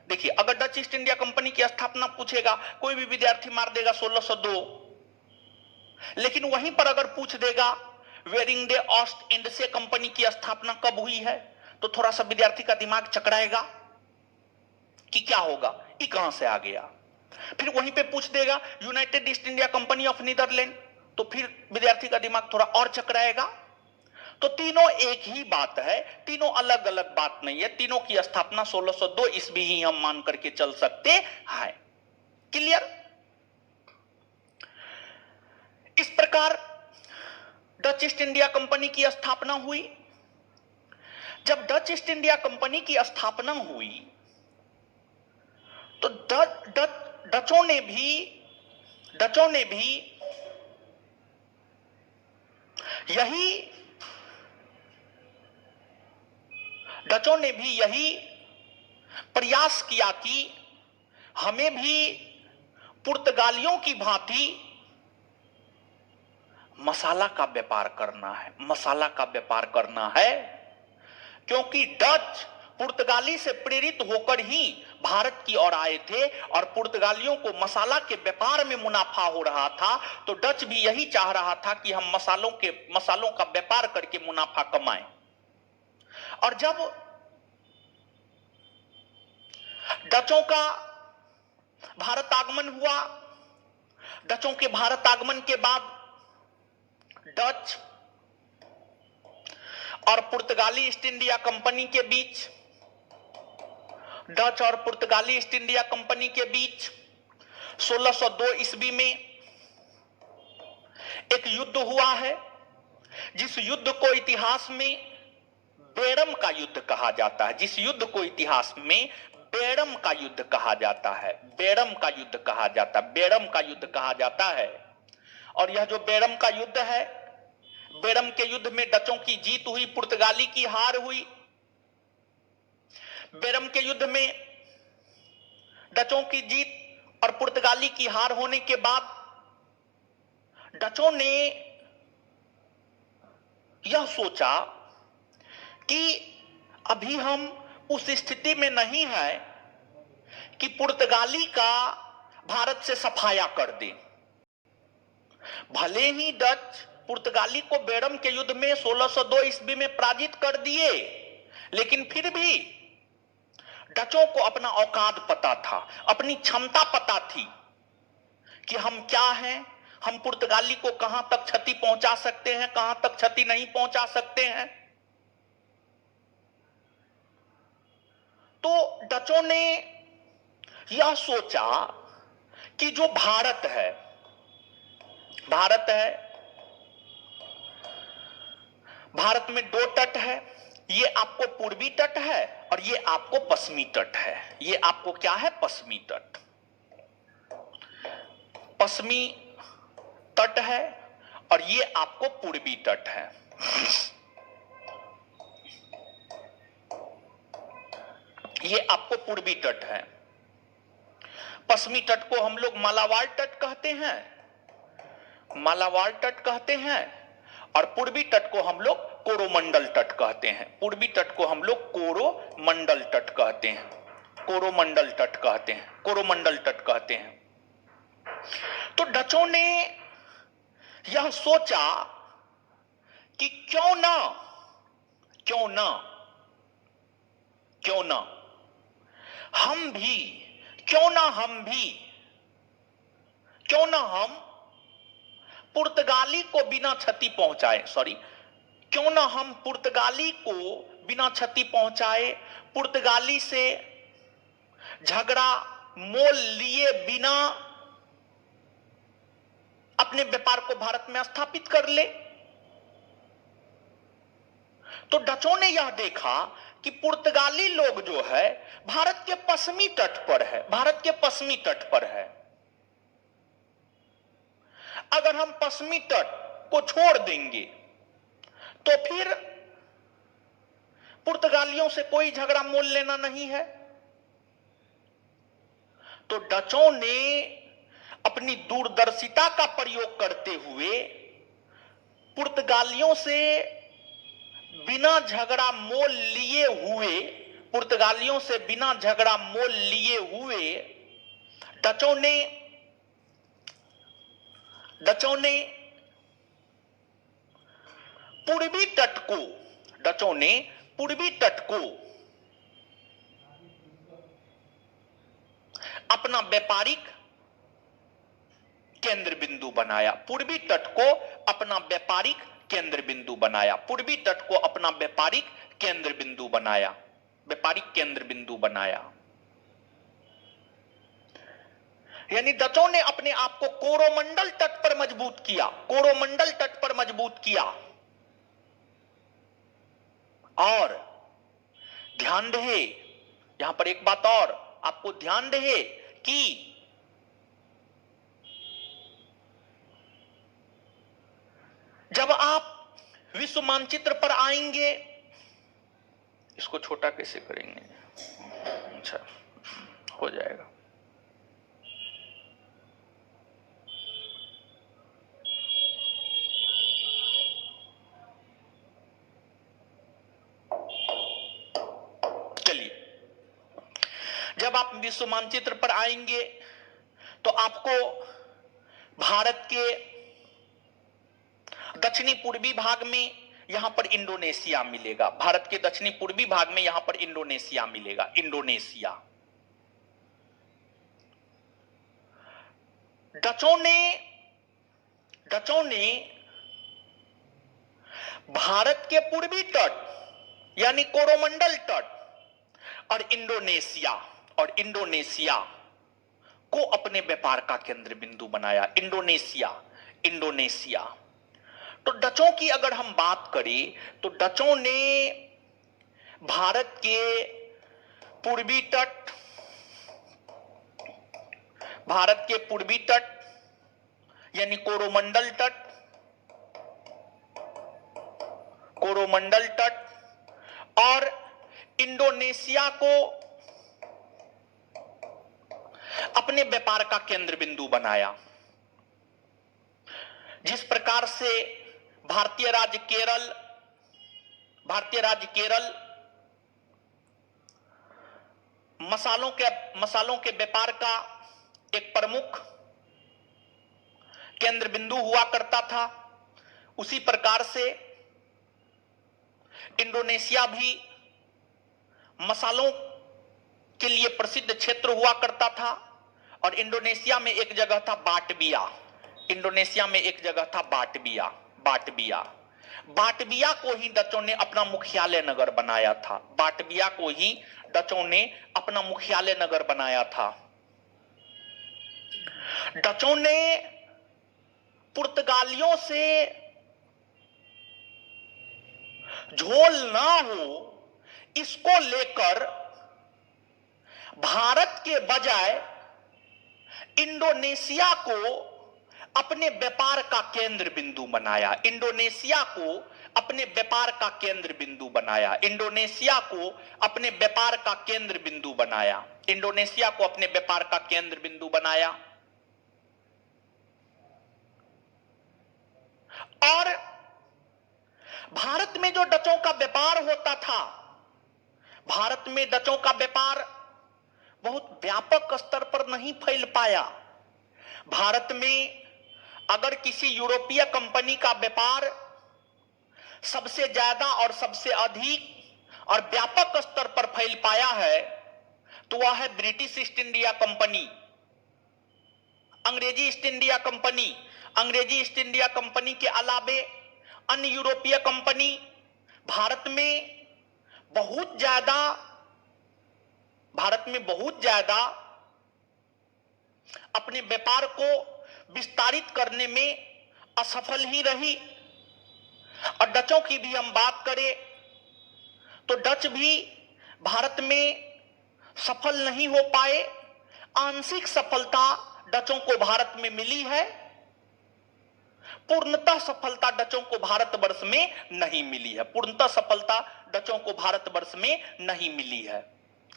देखिए, अगर डच ईस्ट इंडिया कंपनी की स्थापना पूछेगा कोई भी विद्यार्थी मार देगा 1602, लेकिन वहीं पर अगर पूछ देगा वेरिंगडे ऑस्ट इंडसे कंपनी की स्थापना कब हुई है तो थोड़ा सा विद्यार्थी का दिमाग चकराएगा कि क्या होगा, ये कहां से आ गया। फिर वहीं पे पूछ देगा United East India Company of Netherland, तो फिर विद्यार्थी का दिमाग थोड़ा और चकराएगा। तो तीनों एक ही बात है, तीनों अलग अलग बात नहीं है। तीनों की स्थापना 1602 ईस्वी ही हम मान करके चल सकते हैं। क्लियर? इस प्रकार डच ईस्ट इंडिया कंपनी की स्थापना हुई। जब डच ईस्ट इंडिया कंपनी की स्थापना हुई तो डचों ने भी यही प्रयास किया कि हमें भी पुर्तगालियों की भांति मसाला का व्यापार करना है, क्योंकि डच पुर्तगाली से प्रेरित होकर ही भारत की ओर आए थे और पुर्तगालियों को मसाला के व्यापार में मुनाफा हो रहा था। तो डच भी यही चाह रहा था कि हम मसालों का व्यापार करके मुनाफा कमाएं। और जब डचों का भारत आगमन हुआ, डचों के भारत आगमन के बाद डच और पुर्तगाली ईस्ट इंडिया कंपनी के बीच, डच और पुर्तगाली ईस्ट इंडिया कंपनी के बीच 1602 ईस्वी में एक युद्ध हुआ है, जिस युद्ध को इतिहास में बेरम का युद्ध कहा जाता है। जिस युद्ध को इतिहास में बेरम का युद्ध कहा जाता है, बेरम का युद्ध कहा जाता है। और यह जो बेरम का युद्ध है, बेरम के युद्ध में डचों की जीत हुई, पुर्तगाली की हार हुई। बेरम के युद्ध में डचों की जीत और पुर्तगाली की हार होने के बाद डचों ने यह सोचा कि अभी हम उस स्थिति में नहीं है कि पुर्तगाली का भारत से सफाया कर दें। भले ही डच पुर्तगाली को बेरम के युद्ध में 1602 ईस्वी में पराजित कर दिए, लेकिन फिर भी डचों को अपना औकात पता था, अपनी क्षमता पता थी कि हम क्या हैं। हम पुर्तगाली को कहां तक क्षति पहुंचा सकते हैं, कहां तक क्षति नहीं पहुंचा सकते हैं। तो डचों ने यह सोचा कि जो भारत है, भारत में दो तट है, ये आपको पूर्वी तट है और ये आपको पश्चिमी तट है। ये आपको क्या है? पश्चिमी तट। पश्चिमी तट है और ये आपको पूर्वी तट है। ये आपको पूर्वी तट है। पश्चिमी तट को हम लोग मालाबार तट कहते हैं, मालाबार तट कहते हैं, और पूर्वी तट को हम लोग कोरोमंडल तट कहते हैं। पूर्वी तट को हम लोग कोरोमंडल तट कहते हैं, कोरोमंडल तट कहते हैं, कोरोमंडल तट कहते हैं। तो डचों ने यह सोचा कि क्यों ना हम पुर्तगाली को बिना क्षति पहुंचाए, क्यों ना हम पुर्तगाली को बिना क्षति पहुंचाए, पुर्तगाली से झगड़ा मोल लिए बिना अपने व्यापार को भारत में स्थापित कर ले। तो डचों ने यह देखा कि पुर्तगाली लोग जो है भारत के पश्चिमी तट पर है, भारत के पश्चिमी तट पर है। अगर हम पश्चिमी तट को छोड़ देंगे तो फिर पुर्तगालियों से कोई झगड़ा मोल लेना नहीं है। तो डचों ने अपनी दूरदर्शिता का प्रयोग करते हुए पुर्तगालियों से बिना झगड़ा मोल लिए हुए, पुर्तगालियों से बिना झगड़ा मोल लिए हुए डचों ने पूर्वी तट को अपना व्यापारिक केंद्र बिंदु बनाया। पूर्वी तट को अपना व्यापारिक केंद्र बिंदु बनाया। पूर्वी तट को अपना व्यापारिक केंद्र बिंदु बनाया, व्यापारिक केंद्र बिंदु बनाया। यानी डचों ने अपने आप को कोरोमंडल तट पर मजबूत किया, कोरोमंडल तट पर मजबूत किया। और ध्यान रहे, यहां पर एक बात और आपको ध्यान रहे कि जब आप विश्व मानचित्र पर आएंगे, इसको छोटा कैसे करेंगे? अच्छा, हो जाएगा। चलिए, जब आप विश्व मानचित्र पर आएंगे तो आपको भारत के दक्षिणी पूर्वी भाग में यहां पर इंडोनेशिया मिलेगा। भारत के दक्षिणी पूर्वी भाग में यहां पर इंडोनेशिया मिलेगा, इंडोनेशिया। डचों ने भारत के पूर्वी तट यानी कोरोमंडल तट और इंडोनेशिया को अपने व्यापार का केंद्र बिंदु बनाया। इंडोनेशिया। तो डचों की अगर हम बात करें तो डचों ने भारत के पूर्वी तट यानी कोरोमंडल तट और इंडोनेशिया को अपने व्यापार का केंद्र बिंदु बनाया। जिस प्रकार से भारतीय राज्य केरल मसालों के व्यापार का एक प्रमुख केंद्र बिंदु हुआ करता था, उसी प्रकार से इंडोनेशिया भी मसालों के लिए प्रसिद्ध क्षेत्र हुआ करता था। और इंडोनेशिया में एक जगह था बाटविया, इंडोनेशिया में एक जगह था बाटबिया। बाटबिया बाटबिया को ही डचों ने अपना मुख्यालय नगर बनाया था। बाटबिया को ही डचों ने अपना मुख्यालय नगर बनाया था। डचों ने पुर्तगालियों से झोल ना हो इसको लेकर भारत के बजाय इंडोनेशिया को अपने व्यापार का केंद्र बिंदु बनाया। इंडोनेशिया को अपने व्यापार का केंद्र बिंदु बनाया। इंडोनेशिया को अपने व्यापार का केंद्र बिंदु बनाया। इंडोनेशिया को अपने व्यापार का केंद्र बिंदु बनाया। और भारत में जो डचों का व्यापार होता था, भारत में डचों का व्यापार बहुत व्यापक स्तर पर नहीं फैल पाया। भारत में अगर किसी यूरोपीय कंपनी का व्यापार सबसे ज्यादा और सबसे अधिक और व्यापक स्तर पर फैल पाया है तो वह है ब्रिटिश ईस्ट इंडिया कंपनी, अंग्रेजी ईस्ट इंडिया कंपनी। अंग्रेजी ईस्ट इंडिया कंपनी के अलावे अन्य यूरोपीय कंपनी भारत में बहुत ज्यादा अपने व्यापार को विस्तारित करने में असफल ही रही। और डचों की भी हम बात करें तो डच भी भारत में सफल नहीं हो पाए। आंशिक सफलता डचों को भारत में मिली है, पूर्णतः सफलता डचों को भारतवर्ष में नहीं मिली है। पूर्णतः सफलता डचों को भारतवर्ष में नहीं मिली है।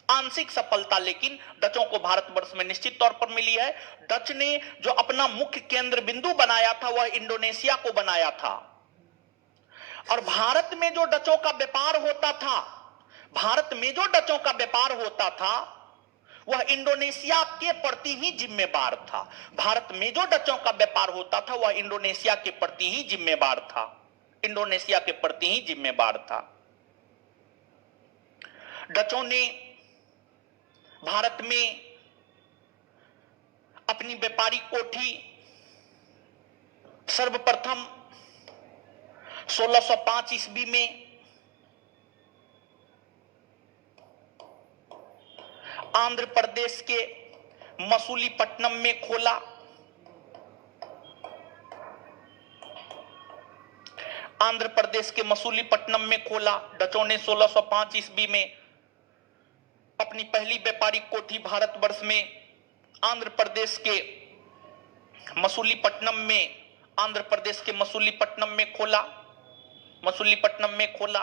आंशिक सफलता लेकिन डचों को भारतवर्ष में निश्चित तौर पर मिली है। डच ने जो अपना मुख्य केंद्र बिंदु बनाया था वह इंडोनेशिया को बनाया था। और भारत में जो डचों का व्यापार होता था, भारत में जो डचों का व्यापार होता था वह इंडोनेशिया के प्रति ही जिम्मेदार था। भारत में जो डचों का व्यापार होता था वह इंडोनेशिया के प्रति ही जिम्मेदार था। इंडोनेशिया के प्रति ही जिम्मेदार था। डचों ने भारत में अपनी व्यापारिक कोठी सर्वप्रथम 1605 ईस्वी में आंध्र प्रदेश के मसूलीपट्टनम में खोला। आंध्र प्रदेश के मसूलीपट्टनम में खोला। डचों ने 1605 ईस्वी में अपनी पहली व्यापारिक कोठी भारतवर्ष में आंध्र प्रदेश के मसूलीपट्टनम में, आंध्र प्रदेश के मसूलीपट्टनम में खोला। मसूलीपट्टनम में खोला।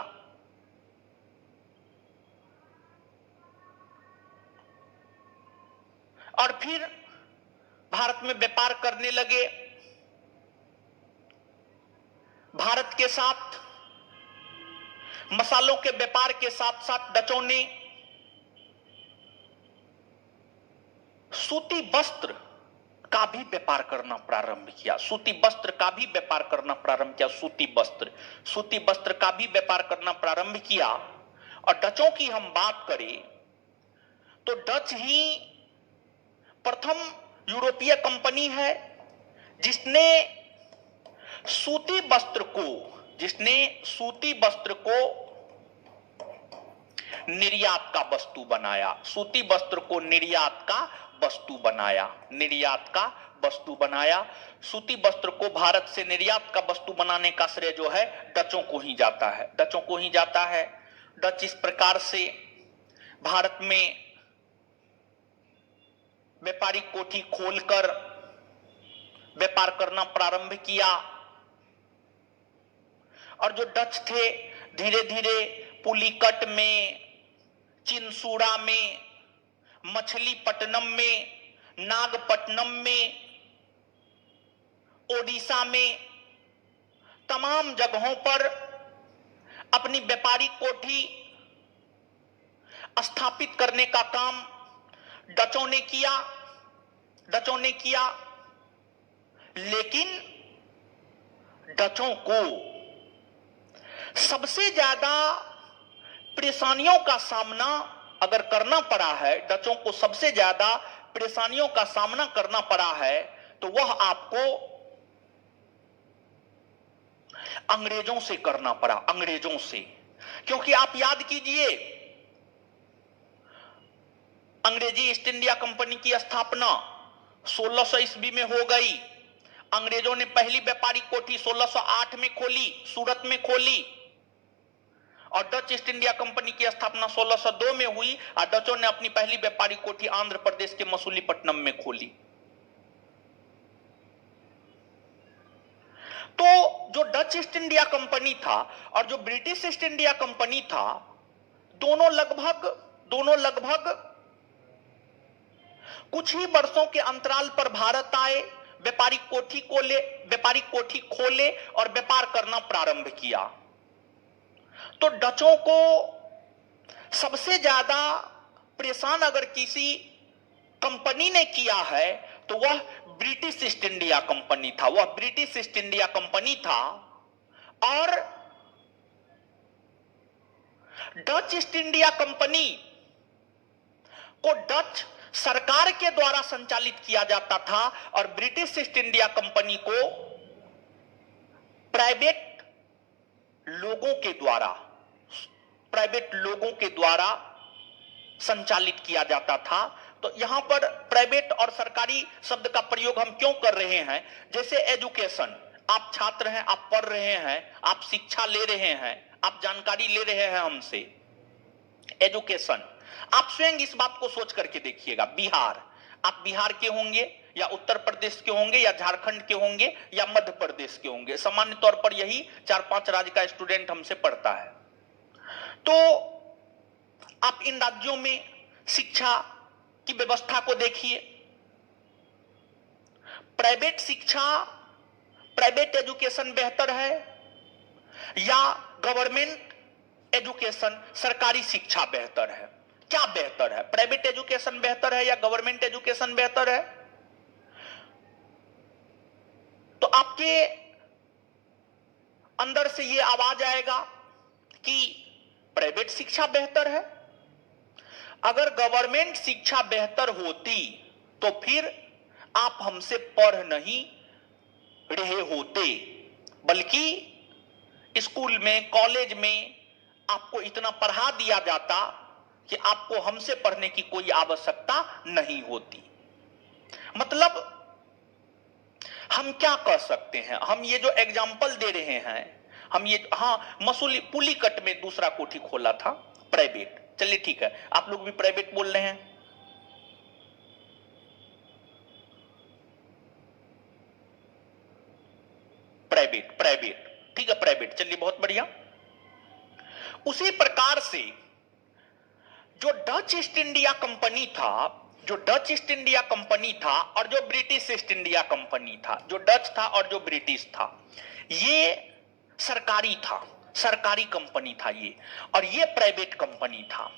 और फिर भारत में व्यापार करने लगे। भारत के साथ मसालों के व्यापार के साथ साथ डचों ने सूती वस्त्र का भी व्यापार करना प्रारंभ किया। सूती वस्त्र का भी व्यापार करना प्रारंभ किया। सूती वस्त्र का भी व्यापार करना प्रारंभ किया। और डचों की हम बात करें तो डच ही प्रथम यूरोपीय कंपनी है जिसने सूती वस्त्र को निर्यात का वस्तु बनाया। सूती वस्त्र को निर्यात का वस्तु बनाया। सूती वस्त्र को भारत से निर्यात का वस्तु बनाने का श्रेय जो है डचों को ही जाता है। डच इस प्रकार से भारत में व्यापारिक कोठी खोलकर व्यापार करना प्रारंभ किया। और जो डच थे धीरे धीरे पुलिकट में, चिंसूड़ा में, मछलीपट्टनम में, नागपट्टनम में, ओडिशा में, तमाम जगहों पर अपनी व्यापारिक कोठी स्थापित करने का काम डचों ने किया। लेकिन डचों को सबसे ज्यादा परेशानियों का सामना अगर करना पड़ा है, डचों को सबसे ज्यादा परेशानियों का सामना करना पड़ा है तो वह आपको अंग्रेजों से करना पड़ा, अंग्रेजों से। क्योंकि आप याद कीजिए, अंग्रेजी ईस्ट इंडिया कंपनी की स्थापना 1600 ईस्वी में हो गई। अंग्रेजों ने पहली व्यापारिक कोठी 1608 में खोली, सूरत में खोली, और डच ईस्ट इंडिया कंपनी की स्थापना 1602 में हुई, और डचों ने अपनी पहली व्यापारिक कोठी आंध्र प्रदेश के मसूलीपट्टनम में खोली। तो जो डच ईस्ट इंडिया कंपनी था और जो ब्रिटिश ईस्ट इंडिया कंपनी था, दोनों लगभग कुछ ही वर्षों के अंतराल पर भारत आए, व्यापारिक कोठी खोले और व्यापार करना प्रारंभ किया। तो डचों को सबसे ज्यादा परेशान अगर किसी कंपनी ने किया है तो वह ब्रिटिश ईस्ट इंडिया कंपनी था, वह ब्रिटिश ईस्ट इंडिया कंपनी था। और डच ईस्ट इंडिया कंपनी को डच सरकार के द्वारा संचालित किया जाता था और ब्रिटिश ईस्ट इंडिया कंपनी को प्राइवेट लोगों के द्वारा संचालित किया जाता था। तो यहां पर प्राइवेट और सरकारी शब्द का प्रयोग हम क्यों कर रहे हैं? जैसे एजुकेशन, आप छात्र हैं, आप पढ़ रहे हैं, आप शिक्षा ले रहे हैं, आप जानकारी ले रहे हैं हमसे। एजुकेशन, आप स्वयं इस बात को सोच करके देखिएगा। बिहार, आप बिहार के होंगे या उत्तर प्रदेश के होंगे या झारखंड के होंगे या मध्य प्रदेश के होंगे, सामान्य तौर पर यही 4-5 राज्य का स्टूडेंट हमसे पढ़ता है। तो आप इन राज्यों में शिक्षा की व्यवस्था को देखिए। प्राइवेट शिक्षा, प्राइवेट एजुकेशन बेहतर है या गवर्नमेंट एजुकेशन, सरकारी शिक्षा बेहतर है? क्या बेहतर है? प्राइवेट एजुकेशन बेहतर है या गवर्नमेंट एजुकेशन बेहतर है? तो आपके अंदर से यह आवाज आएगा कि प्राइवेट शिक्षा बेहतर है। अगर गवर्नमेंट शिक्षा बेहतर होती तो फिर आप हमसे पढ़ नहीं रहे होते, बल्कि स्कूल में, कॉलेज में आपको इतना पढ़ा दिया जाता कि आपको हमसे पढ़ने की कोई आवश्यकता नहीं होती। मतलब हम क्या कर सकते हैं? हम ये जो एग्जाम्पल दे रहे हैं, हम ये, मसूली पुलीकट में दूसरा कोठी खोला था प्राइवेट, चलिए ठीक है, आप लोग भी प्राइवेट बोल रहे हैं। प्राइवेट ठीक है, प्राइवेट, चलिए बहुत बढ़िया। उसी प्रकार से जो डच ईस्ट इंडिया कंपनी था, और जो ब्रिटिश ईस्ट इंडिया कंपनी था, जो डच था और जो ब्रिटिश था, ये सरकारी था, सरकारी कंपनी था ये, और ये प्राइवेट कंपनी था।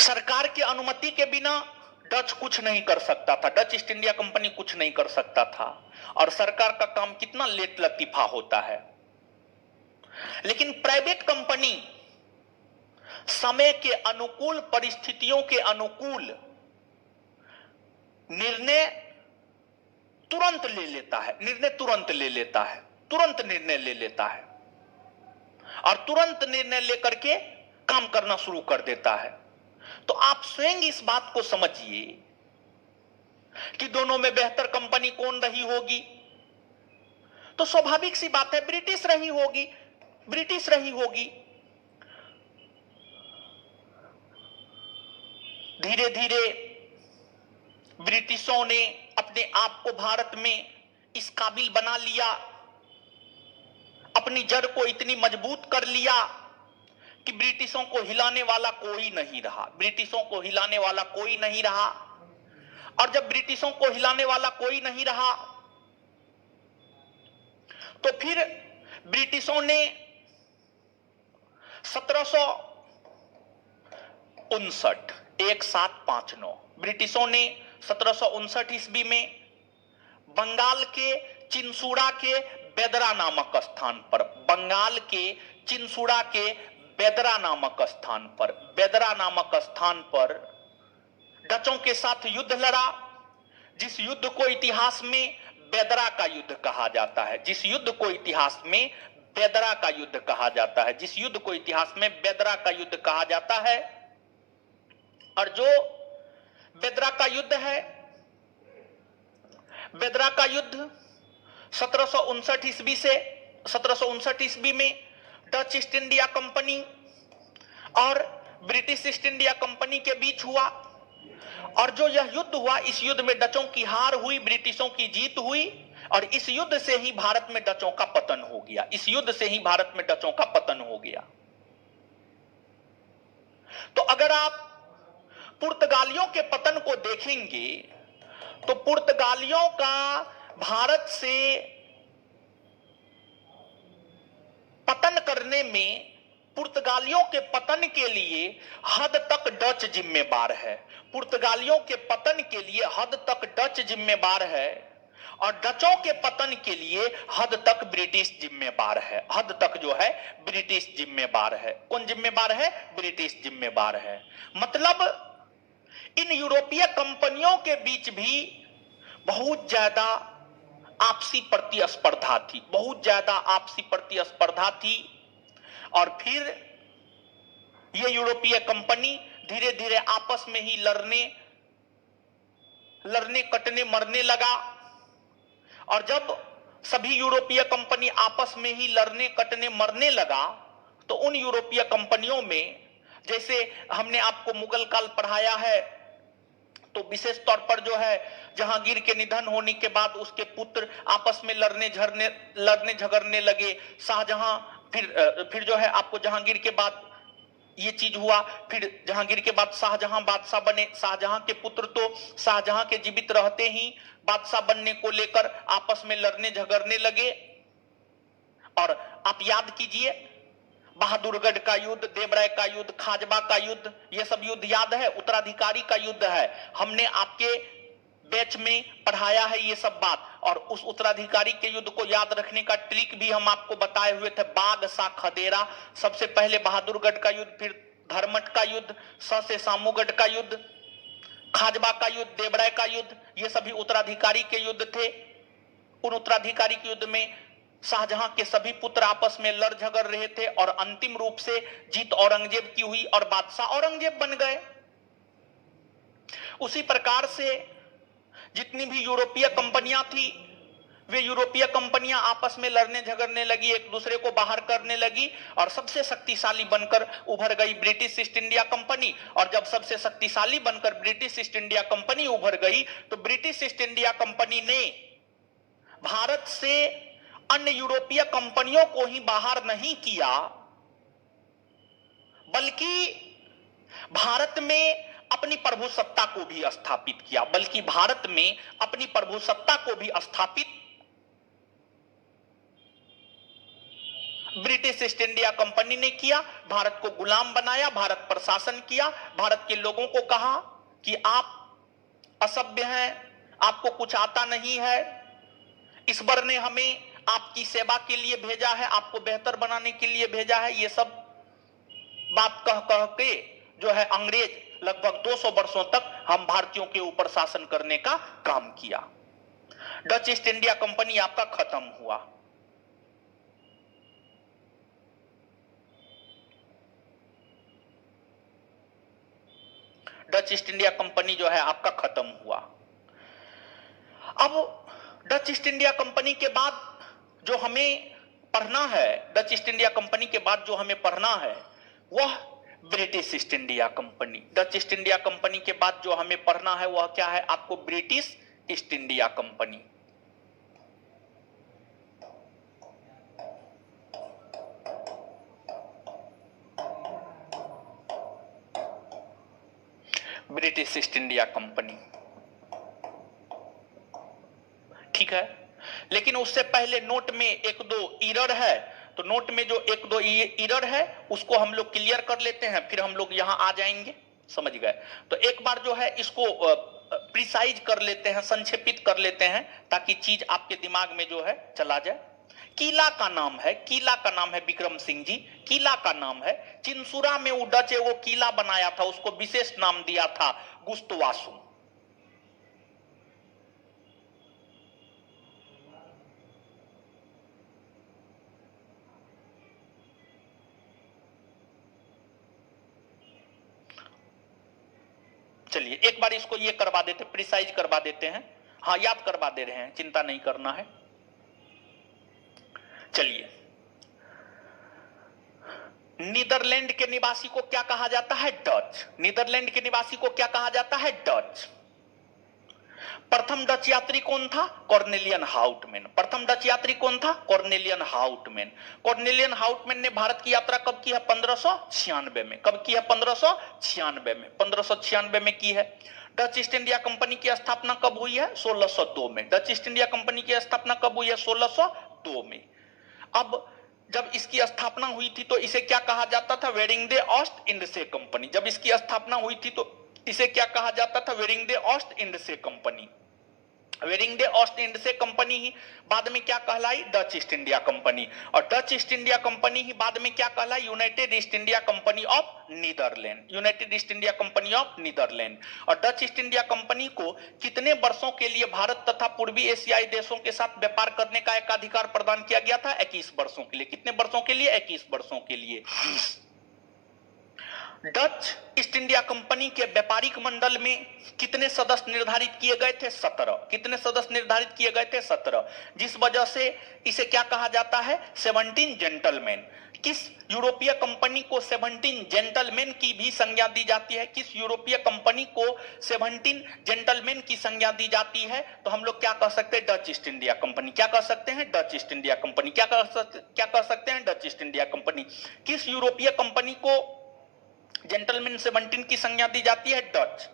सरकार की अनुमति के बिना डच कुछ नहीं कर सकता था, डच ईस्ट इंडिया कंपनी कुछ नहीं कर सकता था। और सरकार का काम कितना लेट लतीफा होता है। लेकिन प्राइवेट कंपनी समय के अनुकूल, परिस्थितियों के अनुकूल निर्णय तुरंत ले लेता है, तुरंत निर्णय ले लेता है और तुरंत निर्णय लेकर के काम करना शुरू कर देता है। तो आप स्वयं इस बात को समझिए कि दोनों में बेहतर कंपनी कौन रही होगी। तो स्वाभाविक सी बात है, ब्रिटिश रही होगी। धीरे धीरे ब्रिटिशों ने अपने आप को भारत में इस काबिल बना लिया, अपनी जड़ को इतनी मजबूत कर लिया कि ब्रिटिशों को हिलाने वाला कोई नहीं रहा। और जब ब्रिटिशों को हिलाने वाला कोई नहीं रहा तो फिर ब्रिटिशों ने 1759 ब्रिटिशों ने 1759 ईस्वी में बंगाल के चिंसुड़ा के बेदरा नामक स्थान पर डचों के साथ युद्ध लड़ा, जिस युद्ध को इतिहास में बेदरा का युद्ध कहा जाता है। जिस युद्ध को इतिहास में बेदरा का युद्ध कहा जाता है, जिस युद्ध को इतिहास में बेदरा का युद्ध कहा जाता है। और जो बेदरा का युद्ध है, बेदरा का युद्ध 1759 ईस्वी से 1759 ईस्वी में डच ईस्ट इंडिया कंपनी और ब्रिटिश ईस्ट इंडिया कंपनी के बीच हुआ। और जो यह युद्ध हुआ, इस युद्ध में डचों की हार हुई, ब्रिटिशों की जीत हुई। और इस युद्ध से ही भारत में डचों का पतन हो गया। इस युद्ध से ही भारत में डचों का पतन हो गया। तो अगर आप पुर्तगालियों के पतन को देखेंगे तो पुर्तगालियों का भारत से पतन करने में, पुर्तगालियों के पतन के लिए हद तक डच जिम्मेदार है। पुर्तगालियों के पतन के लिए हद तक डच जिम्मेदार है और डचों के पतन के लिए हद तक ब्रिटिश जिम्मेदार है। हद तक जो है ब्रिटिश जिम्मेदार है। कौन जिम्मेदार है? ब्रिटिश जिम्मेदार है। मतलब इन यूरोपीय कंपनियों के बीच भी बहुत ज्यादा आपसी प्रतिस्पर्धा थी, बहुत ज्यादा आपसी प्रतिस्पर्धा थी। और फिर ये यूरोपीय कंपनी धीरे धीरे आपस में ही लड़ने कटने मरने लगा। और जब सभी यूरोपीय कंपनी आपस में ही लड़ने कटने मरने लगा तो उन यूरोपीय कंपनियों में, जैसे हमने आपको मुगल काल पढ़ाया है, तो विशेष तौर पर जो है जहांगीर के निधन होने के बाद उसके पुत्र आपस में लड़ने झगड़ने लगे। शाहजहां फिर जो है आपको जहांगीर के बाद ये चीज हुआ। फिर जहांगीर के बाद शाहजहां बादशाह बने। शाहजहां के पुत्र तो शाहजहां के जीवित रहते ही बादशाह बनने को लेकर आपस में लड़ने झगड़ने लगे। और आप याद कीजिए, बहादुरगढ़ का युद्ध, देवराय का युद्ध, खाजबा का युद्ध, ये सब युद्ध याद है। उत्तराधिकारी का युद्ध है, हमने आपके बैच में पढ़ाया है ये सब बात। और उस उत्तराधिकारी के युद्ध को याद रखने का ट्रिक भी हम आपको बताए हुए थे। बाग सा खदेरा, सबसे पहले बहादुरगढ़ का युद्ध, फिर धर्मट का युद्ध, स से सामूगढ़ का युद्ध, खाजबा का युद्ध, देवराय का युद्ध, ये सभी उत्तराधिकारी के युद्ध थे। उन उत्तराधिकारी के युद्ध में शाहजहां के सभी पुत्र आपस में लड़ झगड़ रहे थे और अंतिम रूप से जीत औरंगजेब की हुई और बादशाह औरंगजेब बन गए। उसी प्रकार से जितनी भी यूरोपीय कंपनियां थी, वे यूरोपीय कंपनियां आपस में लड़ने झगड़ने लगी, एक दूसरे को बाहर करने लगी और सबसे शक्तिशाली बनकर उभर गई ब्रिटिश ईस्ट इंडिया कंपनी। और जब सबसे शक्तिशाली बनकर ब्रिटिश ईस्ट इंडिया कंपनी उभर गई तो ब्रिटिश ईस्ट इंडिया कंपनी ने भारत से अन्य यूरोपीय कंपनियों को ही बाहर नहीं किया, बल्कि भारत में अपनी प्रभुसत्ता को भी स्थापित किया, बल्कि भारत में अपनी प्रभुसत्ता को भी स्थापित ब्रिटिश ईस्ट इंडिया कंपनी ने किया। भारत को गुलाम बनाया, भारत पर शासन किया, भारत के लोगों को कहा कि आप असभ्य हैं, आपको कुछ आता नहीं है, ईश्वर ने हमें आपकी सेवा के लिए भेजा है, आपको बेहतर बनाने के लिए भेजा है। ये सब बात कह कह के जो है अंग्रेज लगभग 200 वर्षों तक हम भारतीयों के ऊपर शासन करने का काम किया। डच ईस्ट इंडिया कंपनी आपका खत्म हुआ। डच ईस्ट इंडिया कंपनी जो है आपका खत्म हुआ। अब डच ईस्ट इंडिया कंपनी के बाद जो हमें पढ़ना है, डच ईस्ट इंडिया कंपनी के बाद जो हमें पढ़ना है वह British east India company. Dutch East India company के बाद जो हमें पढ़ना है वह क्या है? आपको British east India company. British east India company, ठीक है। लेकिन उससे पहले नोट में एक दो एरर है, तो नोट में जो एक दो एरर है उसको हम लोग क्लियर कर लेते हैं, फिर हम लोग यहां आ जाएंगे, समझ गए। तो एक बार जो है इसको प्रिसाइज कर लेते हैं, संक्षेपित कर लेते हैं, ताकि चीज आपके दिमाग में जो है चला जाए। किला का नाम है, किला का नाम है विक्रम सिंह जी, किला का नाम है। चिंसुरा में वो डच वो किला बनाया था, उसको विशेष नाम दिया था गुस्तवासु। चलिए एक बार इसको ये करवा देते, प्रिसाइज करवा देते हैं। हाँ याद करवा दे रहे हैं, चिंता नहीं करना है। चलिए, नीदरलैंड के निवासी को क्या कहा जाता है? डच। नीदरलैंड के निवासी को क्या कहा जाता है? डच। प्रथम डच यात्री कौन था? कॉर्नेलियन हाउटमैन। प्रथम डच यात्री कौन था? कॉर्नेलियन हाउटमैन। कॉर्नेलियन हाउटमैन ने भारत की यात्रा कब की है? 1596 में। कब की है? 1596 में। 1596 में की है। डच ईस्ट इंडिया कंपनी की स्थापना कब हुई है? 1602 में। डच ईस्ट इंडिया कंपनी की स्थापना कब हुई है? 1602 में। अब जब इसकी स्थापना हुई थी तो इसे क्या कहा जाता था? वेरिंग दे ऑस्ट इंडसे कंपनी। जब इसकी स्थापना हुई थी तो इसे क्या कहा जाता था? वेरिंग दे ऑस्ट इंडसे कंपनी। वेरिंग दे ऑस्ट इंडसे कंपनी ही बाद में क्या कहलाई? Dutch East India Company. और डच ईस्ट इंडिया कंपनी ही बाद में क्या कहलाई? United East India Company of Netherlands. United East India Company of Netherlands. और डच ईस्ट इंडिया कंपनी को कितने वर्षों के लिए भारत तथा पूर्वी एशियाई देशों के साथ व्यापार करने का एक अधिकार प्रदान किया गया था? 21 वर्षों के लिए। कितने वर्षों के लिए? 21 वर्षों के लिए। डच ईस्ट इंडिया कंपनी के व्यापारिक मंडल में कितने सदस्य निर्धारित किए गए थे? 17। कितने सदस्य निर्धारित किए गए थे? 17। जिस वजह से इसे क्या कहा जाता है? 17 जेंटलमैन। किस यूरोपीय कंपनी को 17 जेंटलमैन की भी संज्ञा दी जाती है? किस यूरोपीय कंपनी को 17 जेंटलमैन की संज्ञा दी जाती है? तो हम लोग क्या कह सकते हैं? Dutch East India company. क्या कह सकते हैं? Dutch East India company. क्या कह सकते हैं? Dutch East India company. किस यूरोपीय कंपनी को जेंटलमैन 17 की संज्ञा दी जाती है? डच।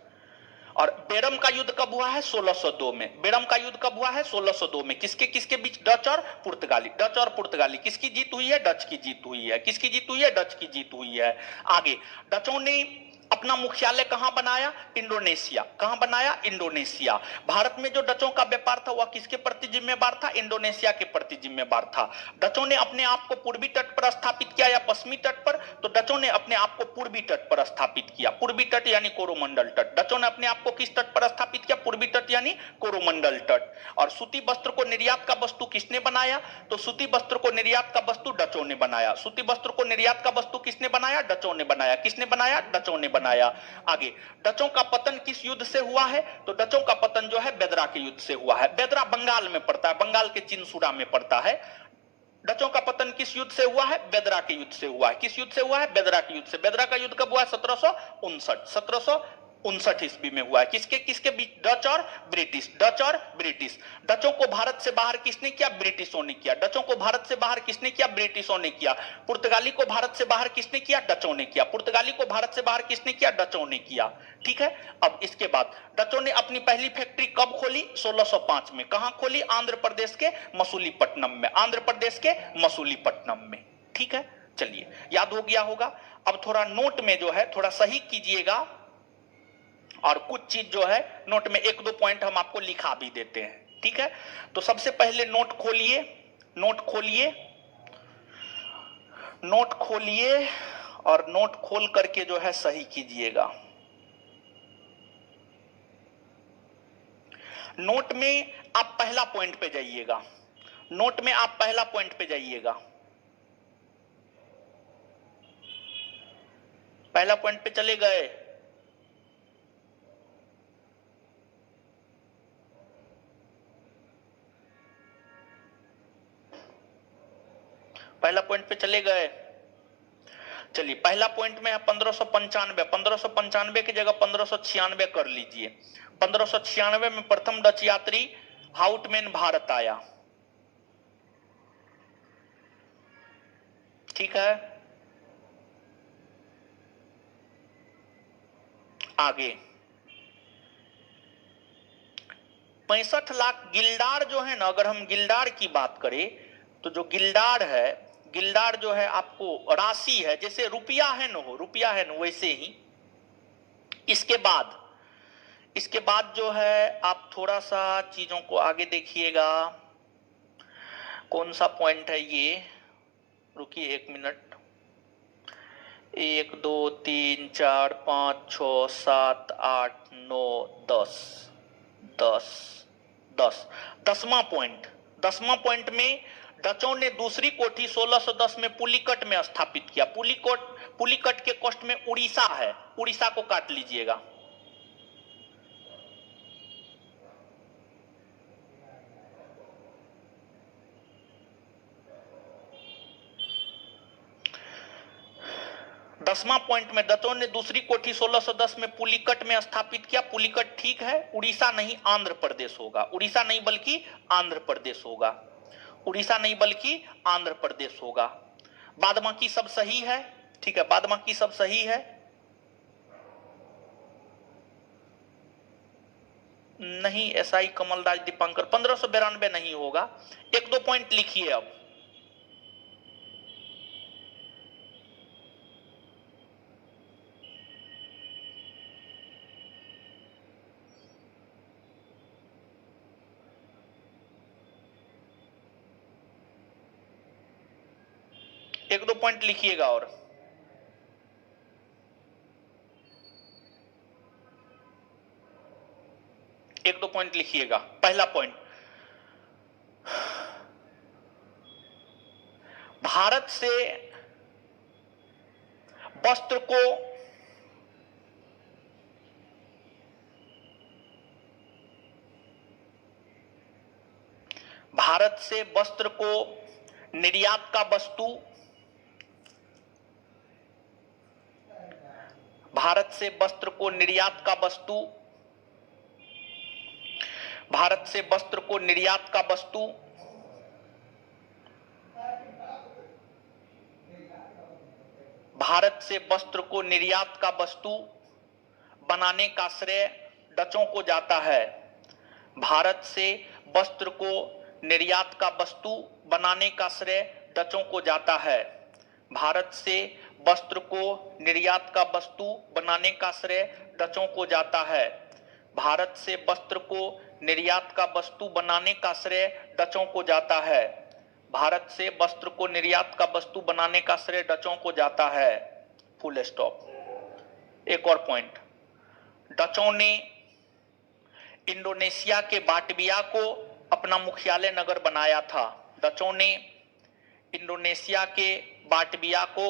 और बेरम का युद्ध कब हुआ है? 1602 में। बेरम का युद्ध कब हुआ है? 1602 में। किसके किसके बीच? डच और पुर्तगाली। डच और पुर्तगाली। किसकी जीत हुई है? डच की जीत हुई है। किसकी जीत हुई है? डच की जीत हुई है। आगे, डचों ने अपना मुख्यालय कहां बनाया? इंडोनेशिया। कहां बनाया? इंडोनेशिया। भारत में जो डचों का व्यापार था वह किसके प्रति जिम्मेवार था? इंडोनेशिया के प्रति जिम्मेवार था। डचों ने अपने आप को पूर्वी तट पर स्थापित किया या पश्चिमी तट पर? तो डचों ने अपने आप को पूर्वी तट पर स्थापित किया। पूर्वी तट यानी कोरोमंडल तट। डचों ने अपने आप को किस तट पर स्थापित किया? पूर्वी तट यानी कोरोमंडल तट। और सूती वस्त्र को निर्यात का वस्तु किसने बनाया? तो सूती वस्त्र को निर्यात का वस्तु डचों ने बनाया। सूती वस्त्र को निर्यात का वस्तु किसने बनाया? डचों ने बनाया। किसने बनाया? डचों ने बनाया। आगे, डचों का पतन किस युद्ध से हुआ है? तो डचों का पतन जो है बेदरा के युद्ध से हुआ है। बेदरा बंगाल में पड़ता है, बंगाल के चिनसुरा में पड़ता है। डचों का पतन किस युद्ध से हुआ है? बेदरा के युद्ध से हुआ है। किस युद्ध से हुआ है? बेदरा के युद्ध से। बेदरा का युद्ध कब हुआ है? 1759 ईस्वी में हुआ है। किसके किसके बीच? डच और ब्रिटिश। डच और ब्रिटिश। डचों को भारत से बाहर किसने किया? ब्रिटिशों ने किया। डचों को भारत से बाहर किसने किया? ब्रिटिशों ने किया। पुर्तगाली को भारत से बाहर किसने किया? डचों ने किया। पुर्तगाली को भारत से बाहर किसने किया? डचों ने किया। ठीक है। अब इसके बाद डचों ने अपनी पहली फैक्ट्री कब खोली? 1605 में। कहां खोली? आंध्र प्रदेश के मसूलीपट्टनम में। आंध्र प्रदेश के मसूलीपट्टनम में। ठीक है। चलिए, याद हो गया होगा। अब थोड़ा नोट में जो है थोड़ा सही कीजिएगा, और कुछ चीज जो है नोट में एक दो पॉइंट हम आपको लिखा भी देते हैं। ठीक है। तो सबसे पहले नोट खोलिए। नोट खोलिए। नोट खोलिए और नोट खोल करके जो है सही कीजिएगा। नोट में आप पहला पॉइंट पे जाइएगा। नोट में आप पहला पॉइंट पे जाइएगा। पहला पॉइंट पे चले गए? पहला पॉइंट पे चले गए? चलिए, पहला पॉइंट में है 1595। 1595 की जगह 1596 कर लीजिए। 1596 में प्रथम डच यात्री हाउटमैन भारत आया। ठीक है। आगे, 65 लाख गिल्डार जो है ना, अगर हम गिल्डार की बात करें तो जो गिल्डार है, गिल्डार जो है आपको राशि है, जैसे रुपया है ना, हो रुपया है ना, वैसे ही इसके बाद जो है आप थोड़ा सा चीजों को आगे देखिएगा। कौन सा पॉइंट है ये? रुकिए एक मिनट। 1 2 3 4 5 6 7 8 9 10 10 10 10वां पॉइंट। 10वां पॉइंट में डचों ने दूसरी कोठी 1610 में पुलिकट में स्थापित किया। पुलिकट के कोस्ट में उड़ीसा है, उड़ीसा को काट लीजिएगा। 10वां पॉइंट में डचों ने दूसरी कोठी 1610 में पुलिकट में स्थापित किया। पुलिकट ठीक है, उड़ीसा नहीं आंध्र प्रदेश होगा, उड़ीसा नहीं बल्कि आंध्र प्रदेश होगा, उड़ीसा नहीं बल्कि आंध्र प्रदेश होगा। बाद बाकी सब सही है, ठीक है, बाद बाकी सब सही है। नहीं, एसआई कमलराज दीपांकर 1592 नहीं होगा। एक दो पॉइंट लिखिए अब। एक दो पॉइंट लिखिएगा और एक दो पॉइंट लिखिएगा। पहला पॉइंट, भारत से वस्त्र को भारत से वस्त्र को निर्यात का वस्तु, भारत से वस्त्र को निर्यात का वस्तु, भारत से वस्त्र को निर्यात का वस्तु भारत से वस्त्र को निर्यात का वस्तु बनाने का श्रेय डचों को जाता है। भारत से वस्त्र को निर्यात का वस्तु बनाने का श्रेय डचों को जाता है। भारत से वस्त्र को निर्यात का वस्तु बनाने का श्रेय डचों को जाता है। भारत से वस्त्र को निर्यात का वस्तु बनाने का श्रेय डचों को जाता है। भारत से वस्त्र को निर्यात का वस्तु बनाने का श्रेय डचों को जाता है। Full stop. एक और पॉइंट, डचों ने इंडोनेशिया के बाटविया को अपना मुख्यालय नगर बनाया था। डचों ने इंडोनेशिया के बाटविया को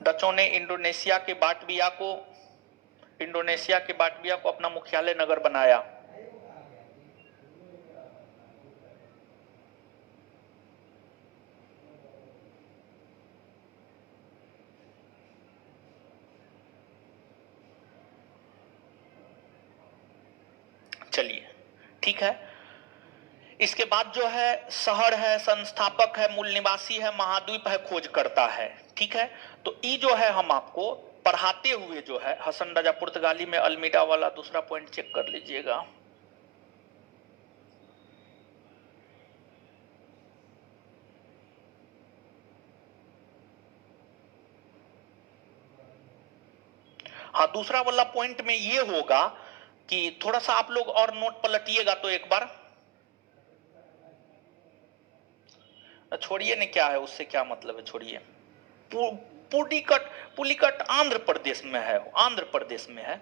डचों ने इंडोनेशिया के बाटविया को इंडोनेशिया के बाटविया को अपना मुख्यालय नगर बनाया। चलिए ठीक है। इसके बाद जो है शहर है, संस्थापक है, मूल निवासी है, महाद्वीप है, खोज करता है। ठीक है, तो ये जो है हम आपको पढ़ाते हुए जो है हसन रजा पुर्तगाली में अल्मीडा वाला दूसरा पॉइंट चेक कर लीजिएगा। हाँ, दूसरा वाला पॉइंट में ये होगा कि थोड़ा सा आप लोग और नोट पलटिएगा तो एक बार छोड़िए ने क्या है, उससे क्या मतलब है, छोड़िए। पुलिकट आंध्र प्रदेश में है, आंध्र प्रदेश में है।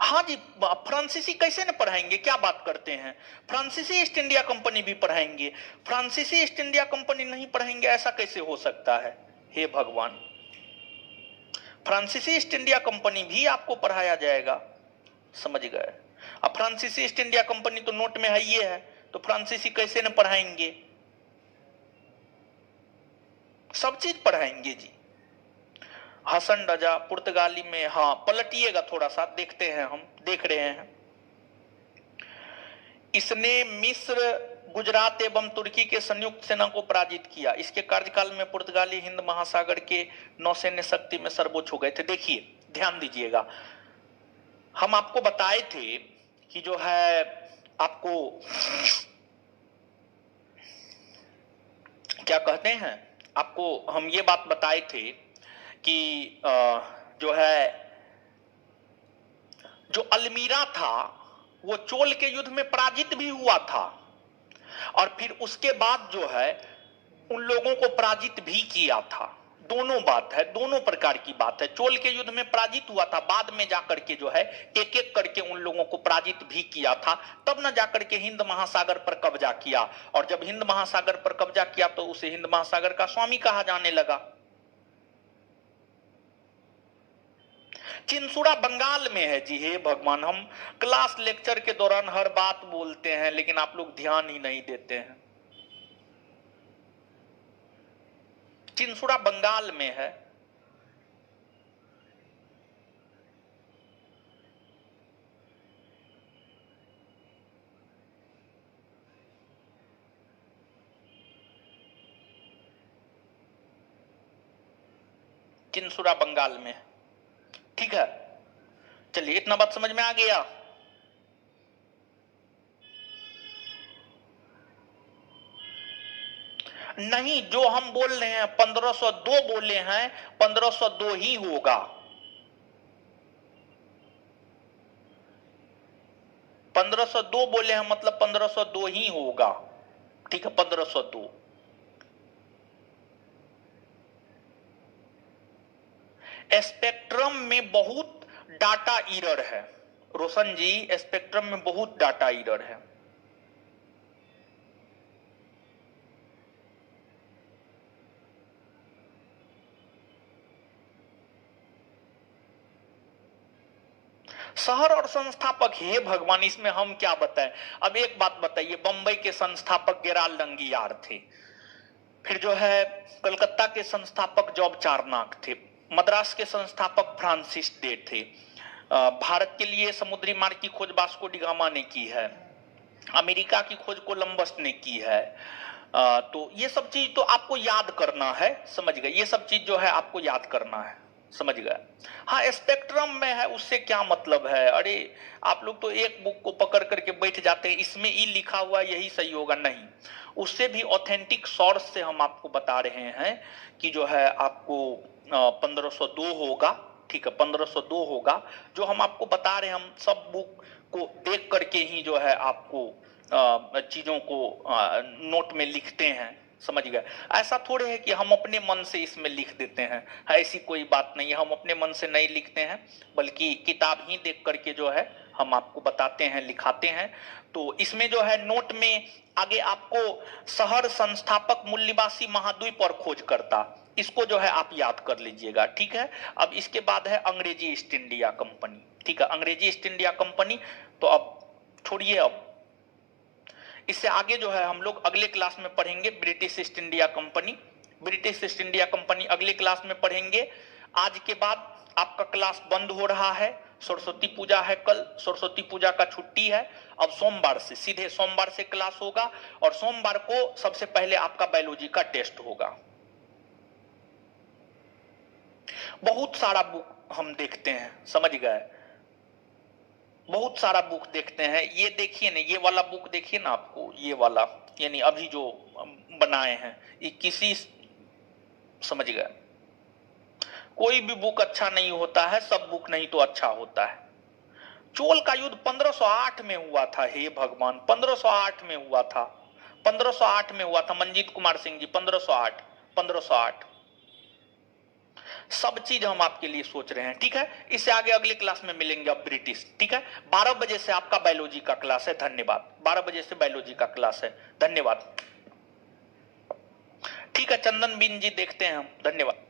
हाँ जी, फ्रांसीसी कैसे न पढ़ाएंगे, क्या बात करते हैं। फ्रांसीसी ईस्ट इंडिया कंपनी भी पढ़ाएंगे, फ्रांसीसी ईस्ट इंडिया कंपनी नहीं पढ़ाएंगे, ऐसा कैसे हो सकता है। हे भगवान, फ्रांसीसी ईस्ट इंडिया कंपनी भी आपको पढ़ाया जाएगा, समझ गए। अब फ्रांसीसी ईस्ट इंडिया कंपनी तो नोट में है, ये है, तो फ्रांसीसी कैसे न पढ़ाएंगे, सब चीज पढ़ाएंगे जी। हसन रजा पुर्तगाली में, हाँ पलटिएगा थोड़ा सा, देखते हैं, हम देख रहे हैं। इसने मिस्र, गुजरात एवं तुर्की के संयुक्त सेना को पराजित किया। इसके कार्यकाल में पुर्तगाली हिंद महासागर के नौसैन्य शक्ति में सर्वोच्च हो गए थे। देखिए ध्यान दीजिएगा, हम आपको बताए थे कि जो है आपको क्या कहते हैं, आपको हम ये बात बताए थे कि जो है जो अल्मीरा था वो चोल के युद्ध में पराजित भी हुआ था और फिर उसके बाद जो है उन लोगों को पराजित भी किया था। दोनों बात है, दोनों प्रकार की बात है। चोल के युद्ध में पराजित हुआ था, बाद में जाकर के जो है एक एक करके उन लोगों को पराजित भी किया था, तब न जाकर के हिंद महासागर पर कब्जा किया। और जब हिंद महासागर पर कब्जा किया तो उसे हिंद महासागर का स्वामी कहा जाने लगा। चिंसुड़ा बंगाल में है जी। हे भगवान, हम क्लास लेक्चर के दौरान हर बात बोलते हैं लेकिन आप लोग ध्यान ही नहीं देते हैं। चिंसुड़ा बंगाल में है। चिंसुड़ा बंगाल में, ठीक है। चलिए, इतना बात समझ में आ गया। नहीं, जो हम बोल रहे हैं 1502 बोले हैं, 1502 ही होगा। 1502 बोले हैं मतलब 1502 ही होगा, ठीक है। 1502 स्पेक्ट्रम में बहुत डाटा एरर है रोशन जी, स्पेक्ट्रम में बहुत डाटा एरर है। शहर और संस्थापक, हे भगवान, इसमें हम क्या बताएं। अब एक बात बताइए, बंबई के संस्थापक गेराल लंगियार थे, फिर जो है कलकत्ता के संस्थापक जॉब चारनाक थे, मद्रास के संस्थापक फ्रांसिस डे थे, भारत के लिए समुद्री मार्ग की खोज वास्को डी गामा ने की है, अमेरिका की खोज कोलंबस ने की है। तो ये सब चीज तो आपको याद करना है, समझ गए। ये सब चीज जो है आपको याद करना है, समझ गए। हाँ, स्पेक्ट्रम में है उससे क्या मतलब है। अरे आप लोग तो एक बुक को पकड़ करके बैठ जाते हैं, इसमें ई लिखा हुआ यही सही होगा, नहीं। उससे भी ऑथेंटिक सोर्स से हम आपको बता रहे हैं कि जो है आपको 1502 होगा, ठीक है। 1502 होगा जो हम आपको बता रहे हैं। हम सब बुक को देख करके ही जो है आपको चीजों को नोट में लिखते हैं, समझ गए। ऐसा थोड़े है कि हम अपने मन से इसमें लिख देते हैं, ऐसी कोई बात नहीं है। हम अपने मन से नहीं लिखते हैं, बल्कि किताब ही देख करके जो है हम आपको बताते हैं, लिखाते हैं। तो इसमें जो है नोट में आगे आपको शहर संस्थापक मूल्यवासी महाद्वीप और खोजकर्ता, इसको जो है आप याद कर लीजिएगा, ठीक है। अब इसके बाद है अंग्रेजी ईस्ट इंडिया कंपनी, ठीक है। अंग्रेजी ईस्ट इंडिया कंपनी तो अब छोड़िए, अब इससे आगे जो है हम लोग अगले क्लास में पढ़ेंगे British east India company. British east India company अगले क्लास में पढ़ेंगे। आज के बाद आपका क्लास बंद हो रहा है, सरस्वती पूजा है कल, सरस्वती पूजा का छुट्टी है। अब सोमवार से, सीधे सोमवार से क्लास होगा और सोमवार को सबसे पहले आपका बायोलॉजी का टेस्ट होगा। बहुत सारा बुक हम देखते हैं, समझ गए। बहुत सारा बुक देखते हैं। ये देखिए ना, ये वाला बुक देखिए ना आपको, ये वाला यानी अभी जो बनाए हैं, ये किसी, समझ गए। कोई भी बुक अच्छा नहीं होता है, सब बुक नहीं तो अच्छा होता है। चोल का युद्ध 1508 में हुआ था, हे भगवान, 1508 में हुआ था। 1508 में हुआ था, मंजीत कुमार सिंह जी, 1508, 1508। सब चीज हम आपके लिए सोच रहे हैं, ठीक है। इससे आगे अगले क्लास में मिलेंगे अब ब्रिटिश, ठीक है। 12 बजे से आपका बायोलॉजी का क्लास है, धन्यवाद। 12 बजे से बायोलॉजी का क्लास है, धन्यवाद। ठीक है, चंदन बिन जी देखते हैं हम, धन्यवाद।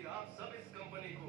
कि आप सब इस कंपनी